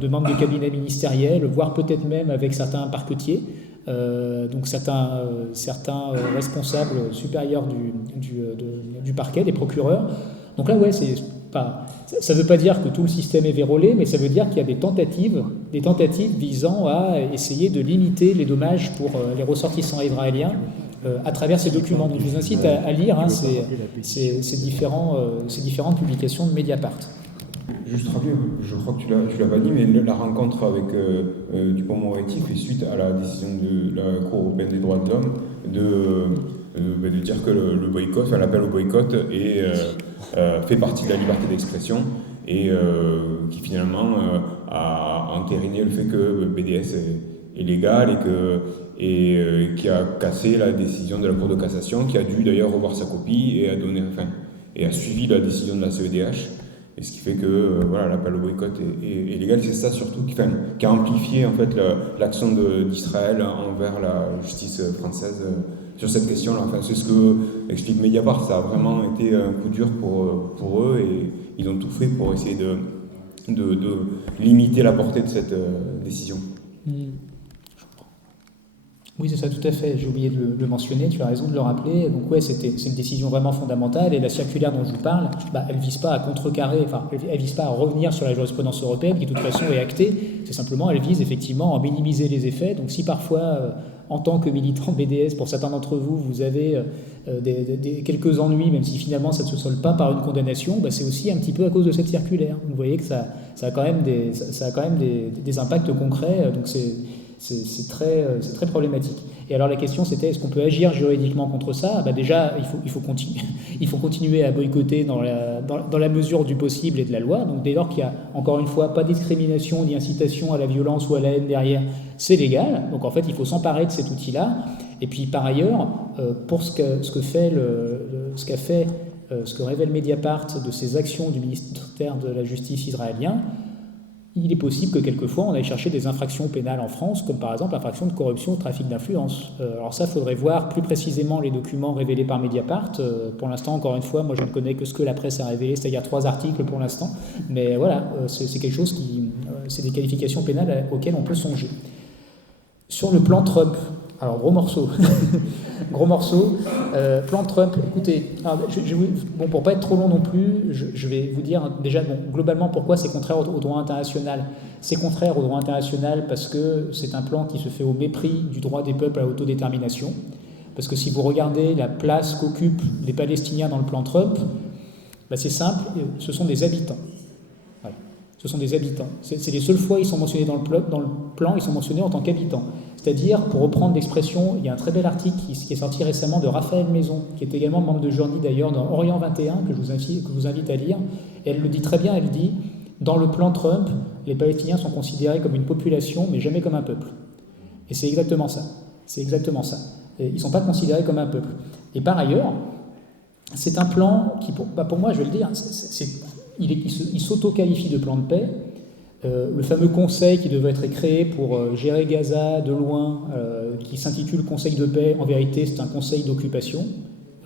de membres des cabinets ministériels, voire peut-être même avec certains parquetiers, donc certains responsables supérieurs du parquet, des procureurs. Donc là, ça ne veut pas dire que tout le système est vérolé, mais ça veut dire qu'il y a des tentatives visant à essayer de limiter les dommages pour les ressortissants israéliens à travers ces documents. Donc je vous incite à lire ces différentes publications de Mediapart. Juste rappeler, je crois que tu l'as pas dit, mais la rencontre avec Dupond-Moretti fait suite à la décision de la Cour européenne des droits de l'homme de dire que le boycott, l'appel au boycott fait partie de la liberté d'expression, et qui finalement a entériné le fait que BDS est légal, et qui a cassé la décision de la Cour de cassation, qui a dû d'ailleurs revoir sa copie et a suivi la décision de la CEDH. Et ce qui fait que l'appel au boycott est légal. C'est ça surtout qui a amplifié en fait l'action d'Israël envers la justice française sur cette question-là. C'est ce que explique Mediapart. Ça a vraiment été un coup dur pour eux, et ils ont tout fait pour essayer de limiter la portée de cette décision. Oui, c'est ça, tout à fait. J'ai oublié de le mentionner, tu as raison de le rappeler. Donc c'est une décision vraiment fondamentale, et la circulaire dont je vous parle, elle ne vise pas à contrecarrer, elle ne vise pas à revenir sur la jurisprudence européenne, qui de toute façon est actée. C'est simplement, elle vise effectivement à minimiser les effets. Donc si parfois, en tant que militant BDS, pour certains d'entre vous, vous avez quelques ennuis, même si finalement ça ne se solde pas par une condamnation, c'est aussi un petit peu à cause de cette circulaire. Vous voyez que ça a quand même des impacts concrets, donc c'est très problématique. Et alors la question c'était, est-ce qu'on peut agir juridiquement contre ça ? Déjà, il faut continuer à boycotter dans la mesure du possible et de la loi. Donc dès lors qu'il y a, encore une fois, pas de discrimination ni incitation à la violence ou à la haine derrière, c'est légal. Donc en fait, il faut s'emparer de cet outil-là. Et puis par ailleurs, pour ce que révèle Mediapart de ces actions du ministère de la Justice israélien, il est possible que quelquefois on aille chercher des infractions pénales en France, comme par exemple l'infraction de corruption ou trafic d'influence. Alors ça, il faudrait voir plus précisément les documents révélés par Mediapart. Pour l'instant, encore une fois, moi je ne connais que ce que la presse a révélé, c'est-à-dire 3 articles pour l'instant. Mais voilà, c'est quelque chose c'est des qualifications pénales auxquelles on peut songer. Sur le plan Trump, alors gros morceau, plan Trump, écoutez, pour pas être trop long non plus, je vais vous dire déjà globalement pourquoi c'est contraire au droit international. C'est contraire au droit international parce que c'est un plan qui se fait au mépris du droit des peuples à l'autodétermination. Parce que si vous regardez la place qu'occupent les Palestiniens dans le plan Trump, c'est simple, ce sont des habitants. Voilà. Ce sont des habitants. C'est les seules fois où ils sont mentionnés dans le plan, ils sont mentionnés en tant qu'habitants. C'est-à-dire, pour reprendre l'expression, il y a un très bel article qui est sorti récemment de Raphaël Maison, qui est également membre de Journey d'ailleurs, dans Orient 21, que je vous invite à lire. Et elle le dit très bien, elle dit « Dans le plan Trump, les Palestiniens sont considérés comme une population, mais jamais comme un peuple. » Et c'est exactement ça. C'est exactement ça. Et ils ne sont pas considérés comme un peuple. Et par ailleurs, c'est un plan qui, pour moi, je vais le dire, il s'auto-qualifie de plan de paix. Le fameux conseil qui devait être créé pour gérer Gaza de loin, qui s'intitule Conseil de paix, en vérité c'est un conseil d'occupation,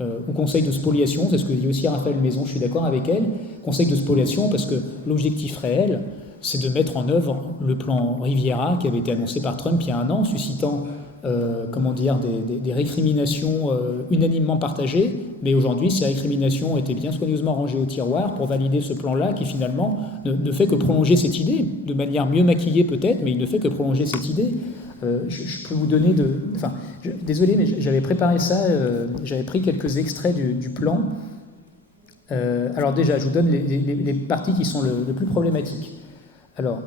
ou conseil de spoliation, c'est ce que dit aussi Raphaël Maison, je suis d'accord avec elle, conseil de spoliation parce que l'objectif réel, c'est de mettre en œuvre le plan Riviera qui avait été annoncé par Trump il y a 1 an, suscitant des récriminations unanimement partagées, mais aujourd'hui ces récriminations étaient bien soigneusement rangées au tiroir pour valider ce plan-là qui finalement ne fait que prolonger cette idée, de manière mieux maquillée peut-être, mais il ne fait que prolonger cette idée. Je peux vous donner désolé, mais j'avais préparé ça, j'avais pris quelques extraits du plan. Alors déjà, je vous donne les parties qui sont le plus problématiques. Alors,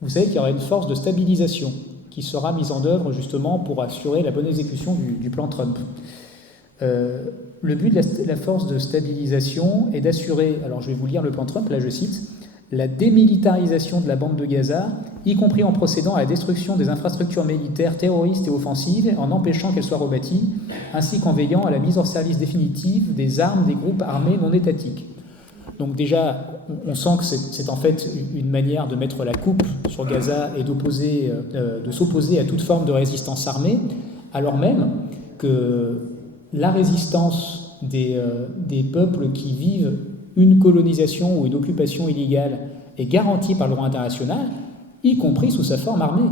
vous savez qu'il y aura une force de stabilisation qui sera mise en œuvre justement pour assurer la bonne exécution du plan Trump. Le but de la force de stabilisation est d'assurer, alors je vais vous lire le plan Trump, là je cite, la démilitarisation de la bande de Gaza, y compris en procédant à la destruction des infrastructures militaires terroristes et offensives, en empêchant qu'elles soient rebâties, ainsi qu'en veillant à la mise en service définitive des armes des groupes armés non étatiques. Donc déjà, on sent que c'est en fait une manière de mettre la coupe sur Gaza et de s'opposer à toute forme de résistance armée, alors même que la résistance des peuples qui vivent une colonisation ou une occupation illégale est garantie par le droit international, y compris sous sa forme armée,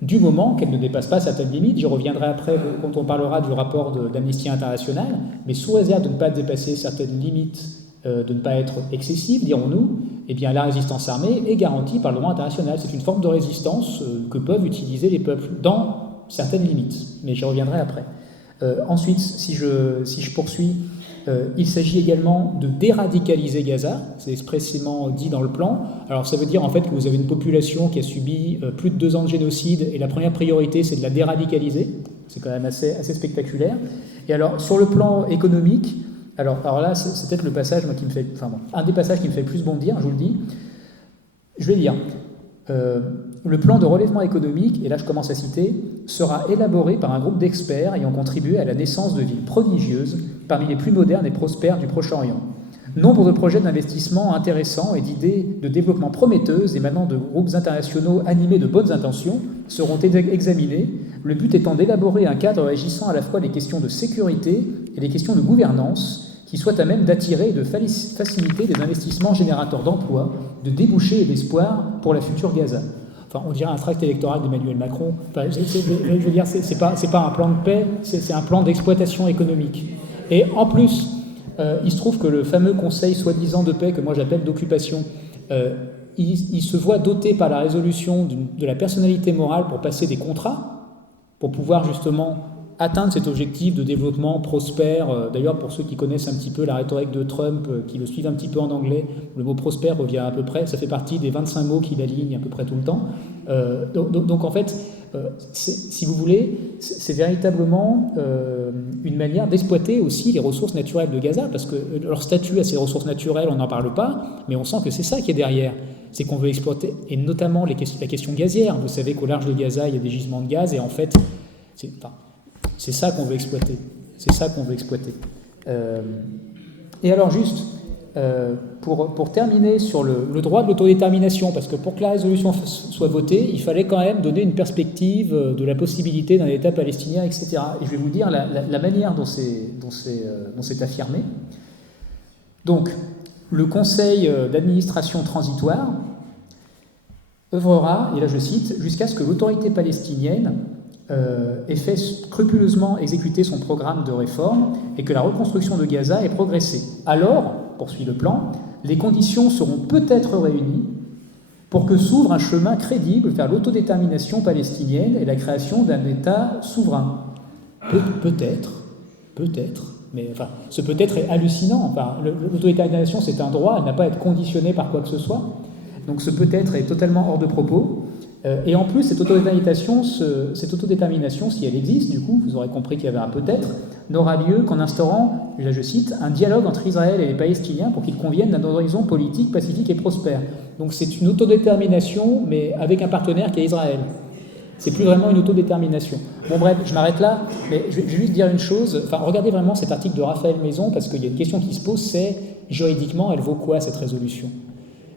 du moment qu'elle ne dépasse pas certaines limites. J'y reviendrai après quand on parlera du rapport d'Amnesty International, mais sous réserve de ne pas dépasser certaines limites, de ne pas être excessive, dirons-nous, eh bien la résistance armée est garantie par le droit international. C'est une forme de résistance que peuvent utiliser les peuples dans certaines limites, mais j'y reviendrai après. Ensuite, si je poursuis, il s'agit également de déradicaliser Gaza, c'est expressément dit dans le plan. Alors ça veut dire en fait que vous avez une population qui a subi plus de 2 ans de génocide et la première priorité c'est de la déradicaliser, c'est quand même assez spectaculaire. Et alors sur le plan économique, alors là c'est peut-être le passage moi, qui me fait, un des passages qui me fait le plus bondir, je vous le dis, je vais lire. Le plan de relèvement économique, et là je commence à citer, sera élaboré par un groupe d'experts ayant contribué à la naissance de villes prodigieuses parmi les plus modernes et prospères du Proche-Orient. Nombre de projets d'investissement intéressants et d'idées de développement prometteuses émanant de groupes internationaux animés de bonnes intentions seront examinés, le but étant d'élaborer un cadre régissant à la fois les questions de sécurité et les questions de gouvernance qui soit à même d'attirer et de faciliter des investissements générateurs d'emplois, de débouchés et d'espoir pour la future Gaza. Enfin, on dirait un tract électoral d'Emmanuel Macron. Enfin, je veux dire, c'est pas un plan de paix, c'est un plan d'exploitation économique. Et en plus, il se trouve que le fameux conseil soi-disant de paix, que moi j'appelle d'occupation, il se voit doté par la résolution de la personnalité morale pour passer des contrats, pour pouvoir justement atteindre cet objectif de développement prospère. D'ailleurs, pour ceux qui connaissent un petit peu la rhétorique de Trump, qui le suivent un petit peu en anglais, le mot prospère revient à peu près, ça fait partie des 25 mots qu'il aligne à peu près tout le temps. Donc en fait, si vous voulez, c'est véritablement une manière d'exploiter aussi les ressources naturelles de Gaza, parce que leur statut à ces ressources naturelles, on n'en parle pas, mais on sent que c'est ça qui est derrière. C'est qu'on veut exploiter, et notamment la question gazière. Vous savez qu'au large de Gaza, il y a des gisements de gaz, et en fait, c'est ça qu'on veut exploiter. C'est ça qu'on veut exploiter. Et alors juste, pour terminer sur le droit de l'autodétermination, parce que pour que la résolution soit votée, il fallait quand même donner une perspective de la possibilité d'un État palestinien, etc. Et je vais vous dire la manière dont c'est affirmé. Donc, le Conseil d'administration transitoire œuvrera, et là je cite, jusqu'à ce que l'autorité palestinienne ait fait scrupuleusement exécuter son programme de réforme et que la reconstruction de Gaza ait progressé. Alors, poursuit le plan, les conditions seront peut-être réunies pour que s'ouvre un chemin crédible vers l'autodétermination palestinienne et la création d'un État souverain. Peut-être, mais enfin, ce peut-être est hallucinant. Enfin, l'autodétermination, c'est un droit, elle n'a pas à être conditionnée par quoi que ce soit. Donc ce peut-être est totalement hors de propos. Et en plus, cette autodétermination, si elle existe, du coup, vous aurez compris qu'il y avait un peut-être, n'aura lieu qu'en instaurant, là je cite, un dialogue entre Israël et les Palestiniens pour qu'ils conviennent d'un horizon politique, pacifique et prospère. Donc c'est une autodétermination, mais avec un partenaire qui est Israël. C'est plus vraiment une autodétermination. Bon bref, je m'arrête là, mais je vais juste dire une chose. Enfin, regardez vraiment cet article de Raphaël Maison, parce qu'il y a une question qui se pose, c'est, juridiquement, elle vaut quoi cette résolution ?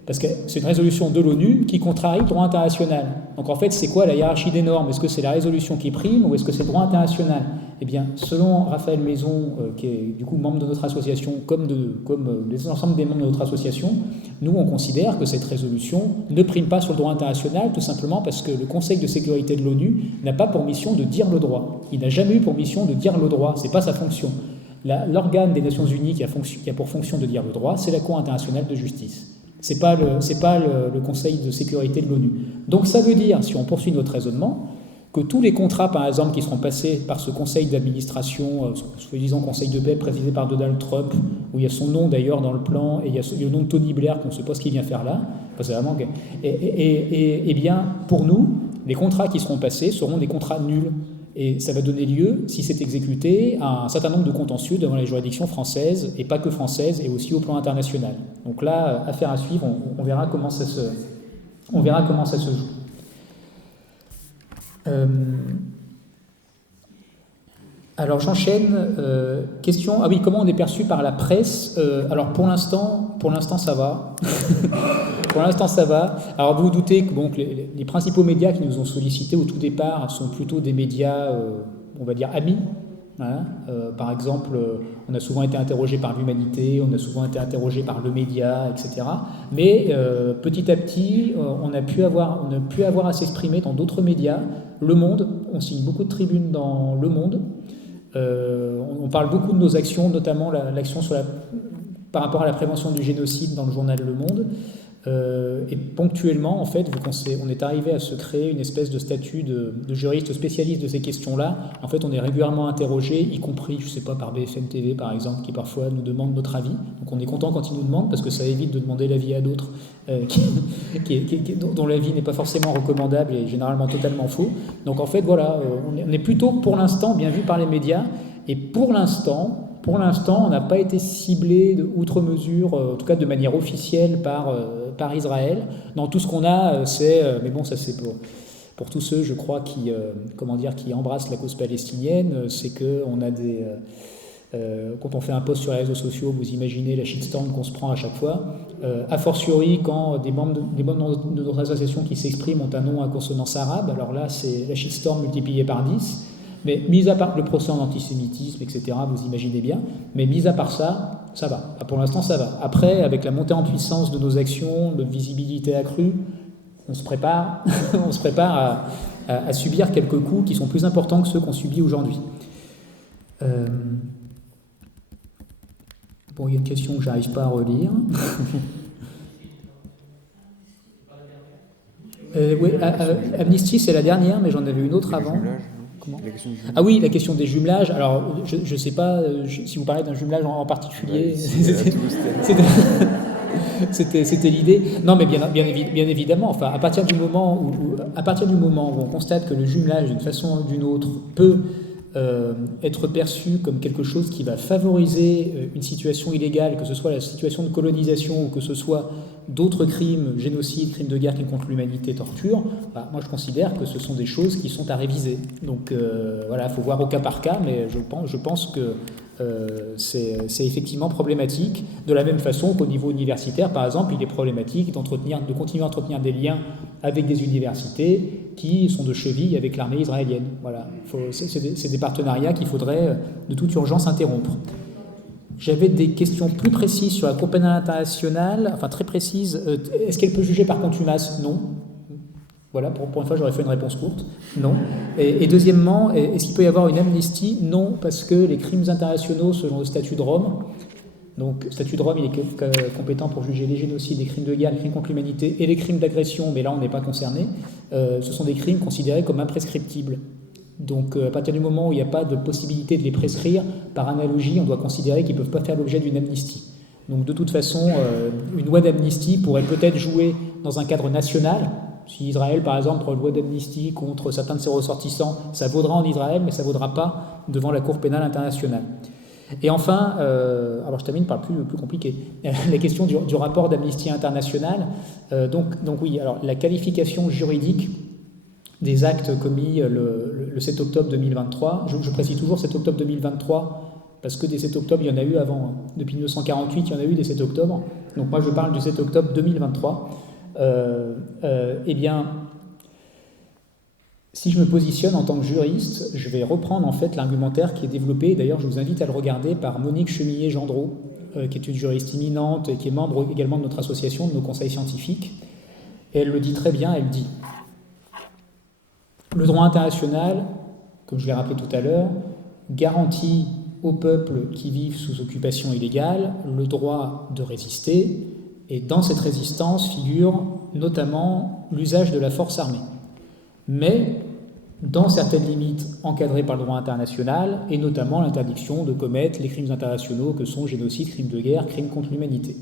Parce que c'est une résolution de l'ONU qui contrarie le droit international. Donc en fait, c'est quoi la hiérarchie des normes ? Est-ce que c'est la résolution qui prime ou est-ce que c'est le droit international ? Eh bien, selon Raphaël Maison, qui est du coup membre de notre association, comme l'ensemble des membres de notre association, nous on considère que cette résolution ne prime pas sur le droit international, tout simplement parce que le Conseil de sécurité de l'ONU n'a pas pour mission de dire le droit. Il n'a jamais eu pour mission de dire le droit, c'est pas sa fonction. L'organe des Nations Unies qui a pour fonction de dire le droit, c'est la Cour internationale de justice. C'est pas le Conseil de sécurité de l'ONU. Donc ça veut dire, si on poursuit notre raisonnement, que tous les contrats, par exemple, qui seront passés par ce conseil d'administration, soi-disant conseil de paix présidé par Donald Trump, où il y a son nom d'ailleurs dans le plan, et il y a le nom de Tony Blair, qu'on ne sait pas ce qu'il vient faire là, enfin, c'est vraiment... Et bien, pour nous, les contrats qui seront passés seront des contrats nuls. Et ça va donner lieu, si c'est exécuté, à un certain nombre de contentieux devant les juridictions françaises, et pas que françaises, et aussi au plan international. Donc là, affaire à suivre, on verra comment ça se joue. Alors j'enchaîne. Question. Ah oui, comment on est perçu par la presse? Alors pour l'instant, ça va. Pour l'instant, ça va. Alors vous vous doutez que bon, les principaux médias qui nous ont sollicités au tout départ sont plutôt des médias, on va dire amis. Hein. Par exemple, on a souvent été interrogé par l'Humanité, on a souvent été interrogé par Le Média, etc. Mais petit à petit, on a pu avoir à s'exprimer dans d'autres médias. Le Monde, on signe beaucoup de tribunes dans Le Monde. On parle beaucoup de nos actions, notamment l'action par rapport à la prévention du génocide dans le journal Le Monde. Et ponctuellement, en fait, vu on est arrivé à se créer une espèce de statut de juriste spécialiste de ces questions-là, en fait, on est régulièrement interrogé, y compris, je sais pas, par BFM TV, par exemple, qui parfois nous demande notre avis. Donc on est content quand ils nous demandent, parce que ça évite de demander l'avis à d'autres dont l'avis n'est pas forcément recommandable et généralement totalement faux. Donc en fait, voilà, on est plutôt, pour l'instant, bien vu par les médias, et pour l'instant, on n'a pas été ciblé outre mesure, en tout cas de manière officielle par Israël. Dans tout ce qu'on a, mais bon, ça c'est pour tous ceux, je crois, qui embrassent la cause palestinienne, c'est qu'on a quand on fait un post sur les réseaux sociaux, vous imaginez la shitstorm qu'on se prend à chaque fois. A fortiori, quand des membres de notre association qui s'expriment ont un nom à consonance arabe, alors là, c'est la shitstorm multipliée par 10. Mais mis à part le procès en antisémitisme, etc., vous imaginez bien, mais mis à part ça, ça va. Pour l'instant, ça va. Après, avec la montée en puissance de nos actions, notre visibilité accrue, on se prépare à subir quelques coups qui sont plus importants que ceux qu'on subit aujourd'hui. Bon, il y a une question que je n'arrive pas à relire. Oui, Amnesty, c'est la dernière, mais j'en avais une autre avant. Ah oui, la question des jumelages. Alors, je ne sais pas si vous parlez d'un jumelage en particulier. C'était l'idée. Non, mais bien évidemment. Enfin, à partir du moment où on constate que le jumelage, d'une façon ou d'une autre, peut être perçu comme quelque chose qui va favoriser une situation illégale, que ce soit la situation de colonisation ou que ce soit d'autres crimes, génocide, crimes de guerre, crimes contre l'humanité, torture, moi je considère que ce sont des choses qui sont à réviser. Donc voilà, il faut voir au cas par cas, mais je pense que c'est effectivement problématique, de la même façon qu'au niveau universitaire, par exemple, il est problématique de continuer à entretenir des liens avec des universités qui sont de cheville avec l'armée israélienne. Voilà. C'est des partenariats qu'il faudrait de toute urgence interrompre. J'avais des questions plus précises sur la Cour pénale internationale, enfin très précises. Est-ce qu'elle peut juger par contumace? Non. Voilà, pour une fois, j'aurais fait une réponse courte. Non. Et deuxièmement, est-ce qu'il peut y avoir une amnistie? Non, parce que les crimes internationaux, selon le statut de Rome, donc le statut de Rome, il est compétent pour juger les génocides, les crimes de guerre, les crimes contre l'humanité et les crimes d'agression, mais là, on n'est pas concerné. Ce sont des crimes considérés comme imprescriptibles. Donc, à partir du moment où il n'y a pas de possibilité de les prescrire, par analogie, on doit considérer qu'ils ne peuvent pas faire l'objet d'une amnistie. Donc, de toute façon, une loi d'amnistie pourrait peut-être jouer dans un cadre national. Si Israël, par exemple, prend une loi d'amnistie contre certains de ses ressortissants, ça vaudra en Israël, mais ça ne vaudra pas devant la Cour pénale internationale. Et enfin, alors je termine par le plus compliqué, la question du rapport d'Amnesty International. Donc oui, alors la qualification juridique des actes commis le 7 octobre 2023, je précise toujours 7 octobre 2023, parce que des 7 octobre, il y en a eu avant. Depuis 1948, il y en a eu des 7 octobre. Donc moi, je parle du 7 octobre 2023. Eh bien, si je me positionne en tant que juriste, je vais reprendre en fait l'argumentaire qui est développé, d'ailleurs je vous invite à le regarder, par Monique Chemillet-Gendreau, qui est une juriste imminente et qui est membre également de notre association, de nos conseils scientifiques. Et elle le dit très bien, elle dit « Le droit international, comme je l'ai rappelé tout à l'heure, garantit aux peuples qui vivent sous occupation illégale le droit de résister, et dans cette résistance figure notamment l'usage de la force armée. Mais dans certaines limites encadrées par le droit international, et notamment l'interdiction de commettre les crimes internationaux que sont génocide, crimes de guerre, crimes contre l'humanité.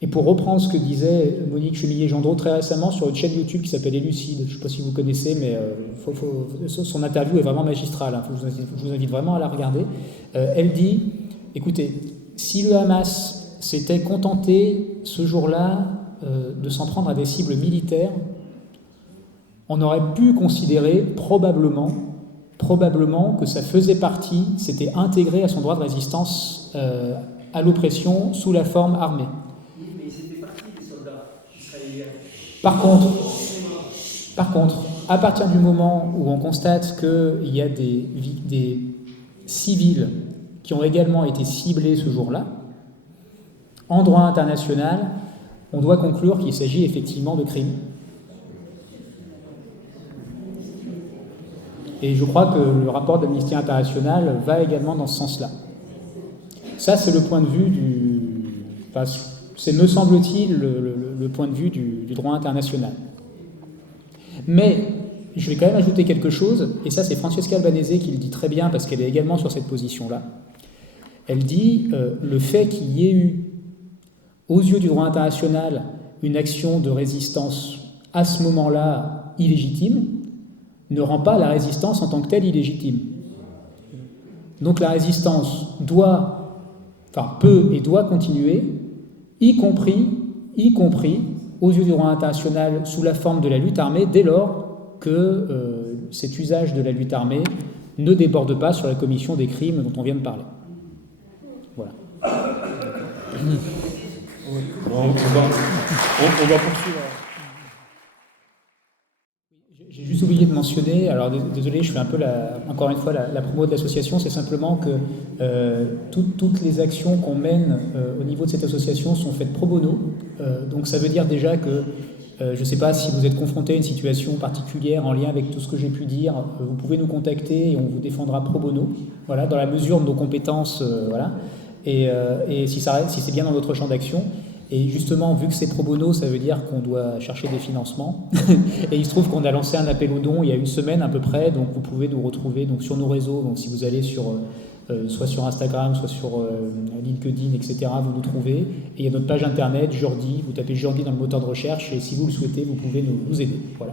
Et pour reprendre ce que disait Monique Chemillé-Gendreau très récemment sur une chaîne YouTube qui s'appelle Élucide, je ne sais pas si vous connaissez, mais son interview est vraiment magistrale, hein, je vous invite vraiment à la regarder. Elle dit, écoutez, si le Hamas s'était contenté ce jour-là de s'en prendre à des cibles militaires, on aurait pu considérer probablement que ça faisait partie, c'était intégré à son droit de résistance à l'oppression sous la forme armée. Mais c'était partie des soldats israéliens. Par contre, à partir du moment où on constate qu'il y a des civils qui ont également été ciblés ce jour-là, en droit international, on doit conclure qu'il s'agit effectivement de crimes. Et je crois que le rapport d'Amnesty International va également dans ce sens-là. Ça, c'est le point de vue c'est, me semble-t-il, le point de vue du droit international. Mais je vais quand même ajouter quelque chose, et ça c'est Francesca Albanese qui le dit très bien parce qu'elle est également sur cette position-là. Elle dit le fait qu'il y ait eu, aux yeux du droit international, une action de résistance à ce moment-là illégitime, ne rend pas la résistance en tant que telle illégitime. Donc la résistance peut et doit continuer, y compris aux yeux du droit international sous la forme de la lutte armée, dès lors que cet usage de la lutte armée ne déborde pas sur la commission des crimes dont on vient de parler. Voilà. On va poursuivre. J'ai juste oublié de mentionner, alors désolé, je fais un peu encore une fois la promo de l'association, c'est simplement que toutes les actions qu'on mène au niveau de cette association sont faites pro bono, donc ça veut dire déjà que je ne sais pas si vous êtes confronté à une situation particulière en lien avec tout ce que j'ai pu dire, vous pouvez nous contacter et on vous défendra pro bono, voilà, dans la mesure de nos compétences, voilà, et si c'est bien dans votre champ d'action. Et justement, vu que c'est pro bono, ça veut dire qu'on doit chercher des financements. Et il se trouve qu'on a lancé un appel aux dons il y a une semaine à peu près, donc vous pouvez nous retrouver donc, sur nos réseaux. Donc si vous allez soit sur Instagram, soit sur LinkedIn, etc., vous nous trouvez. Et il y a notre page internet, Jordi, vous tapez Jordi dans le moteur de recherche, et si vous le souhaitez, vous pouvez nous aider. Voilà.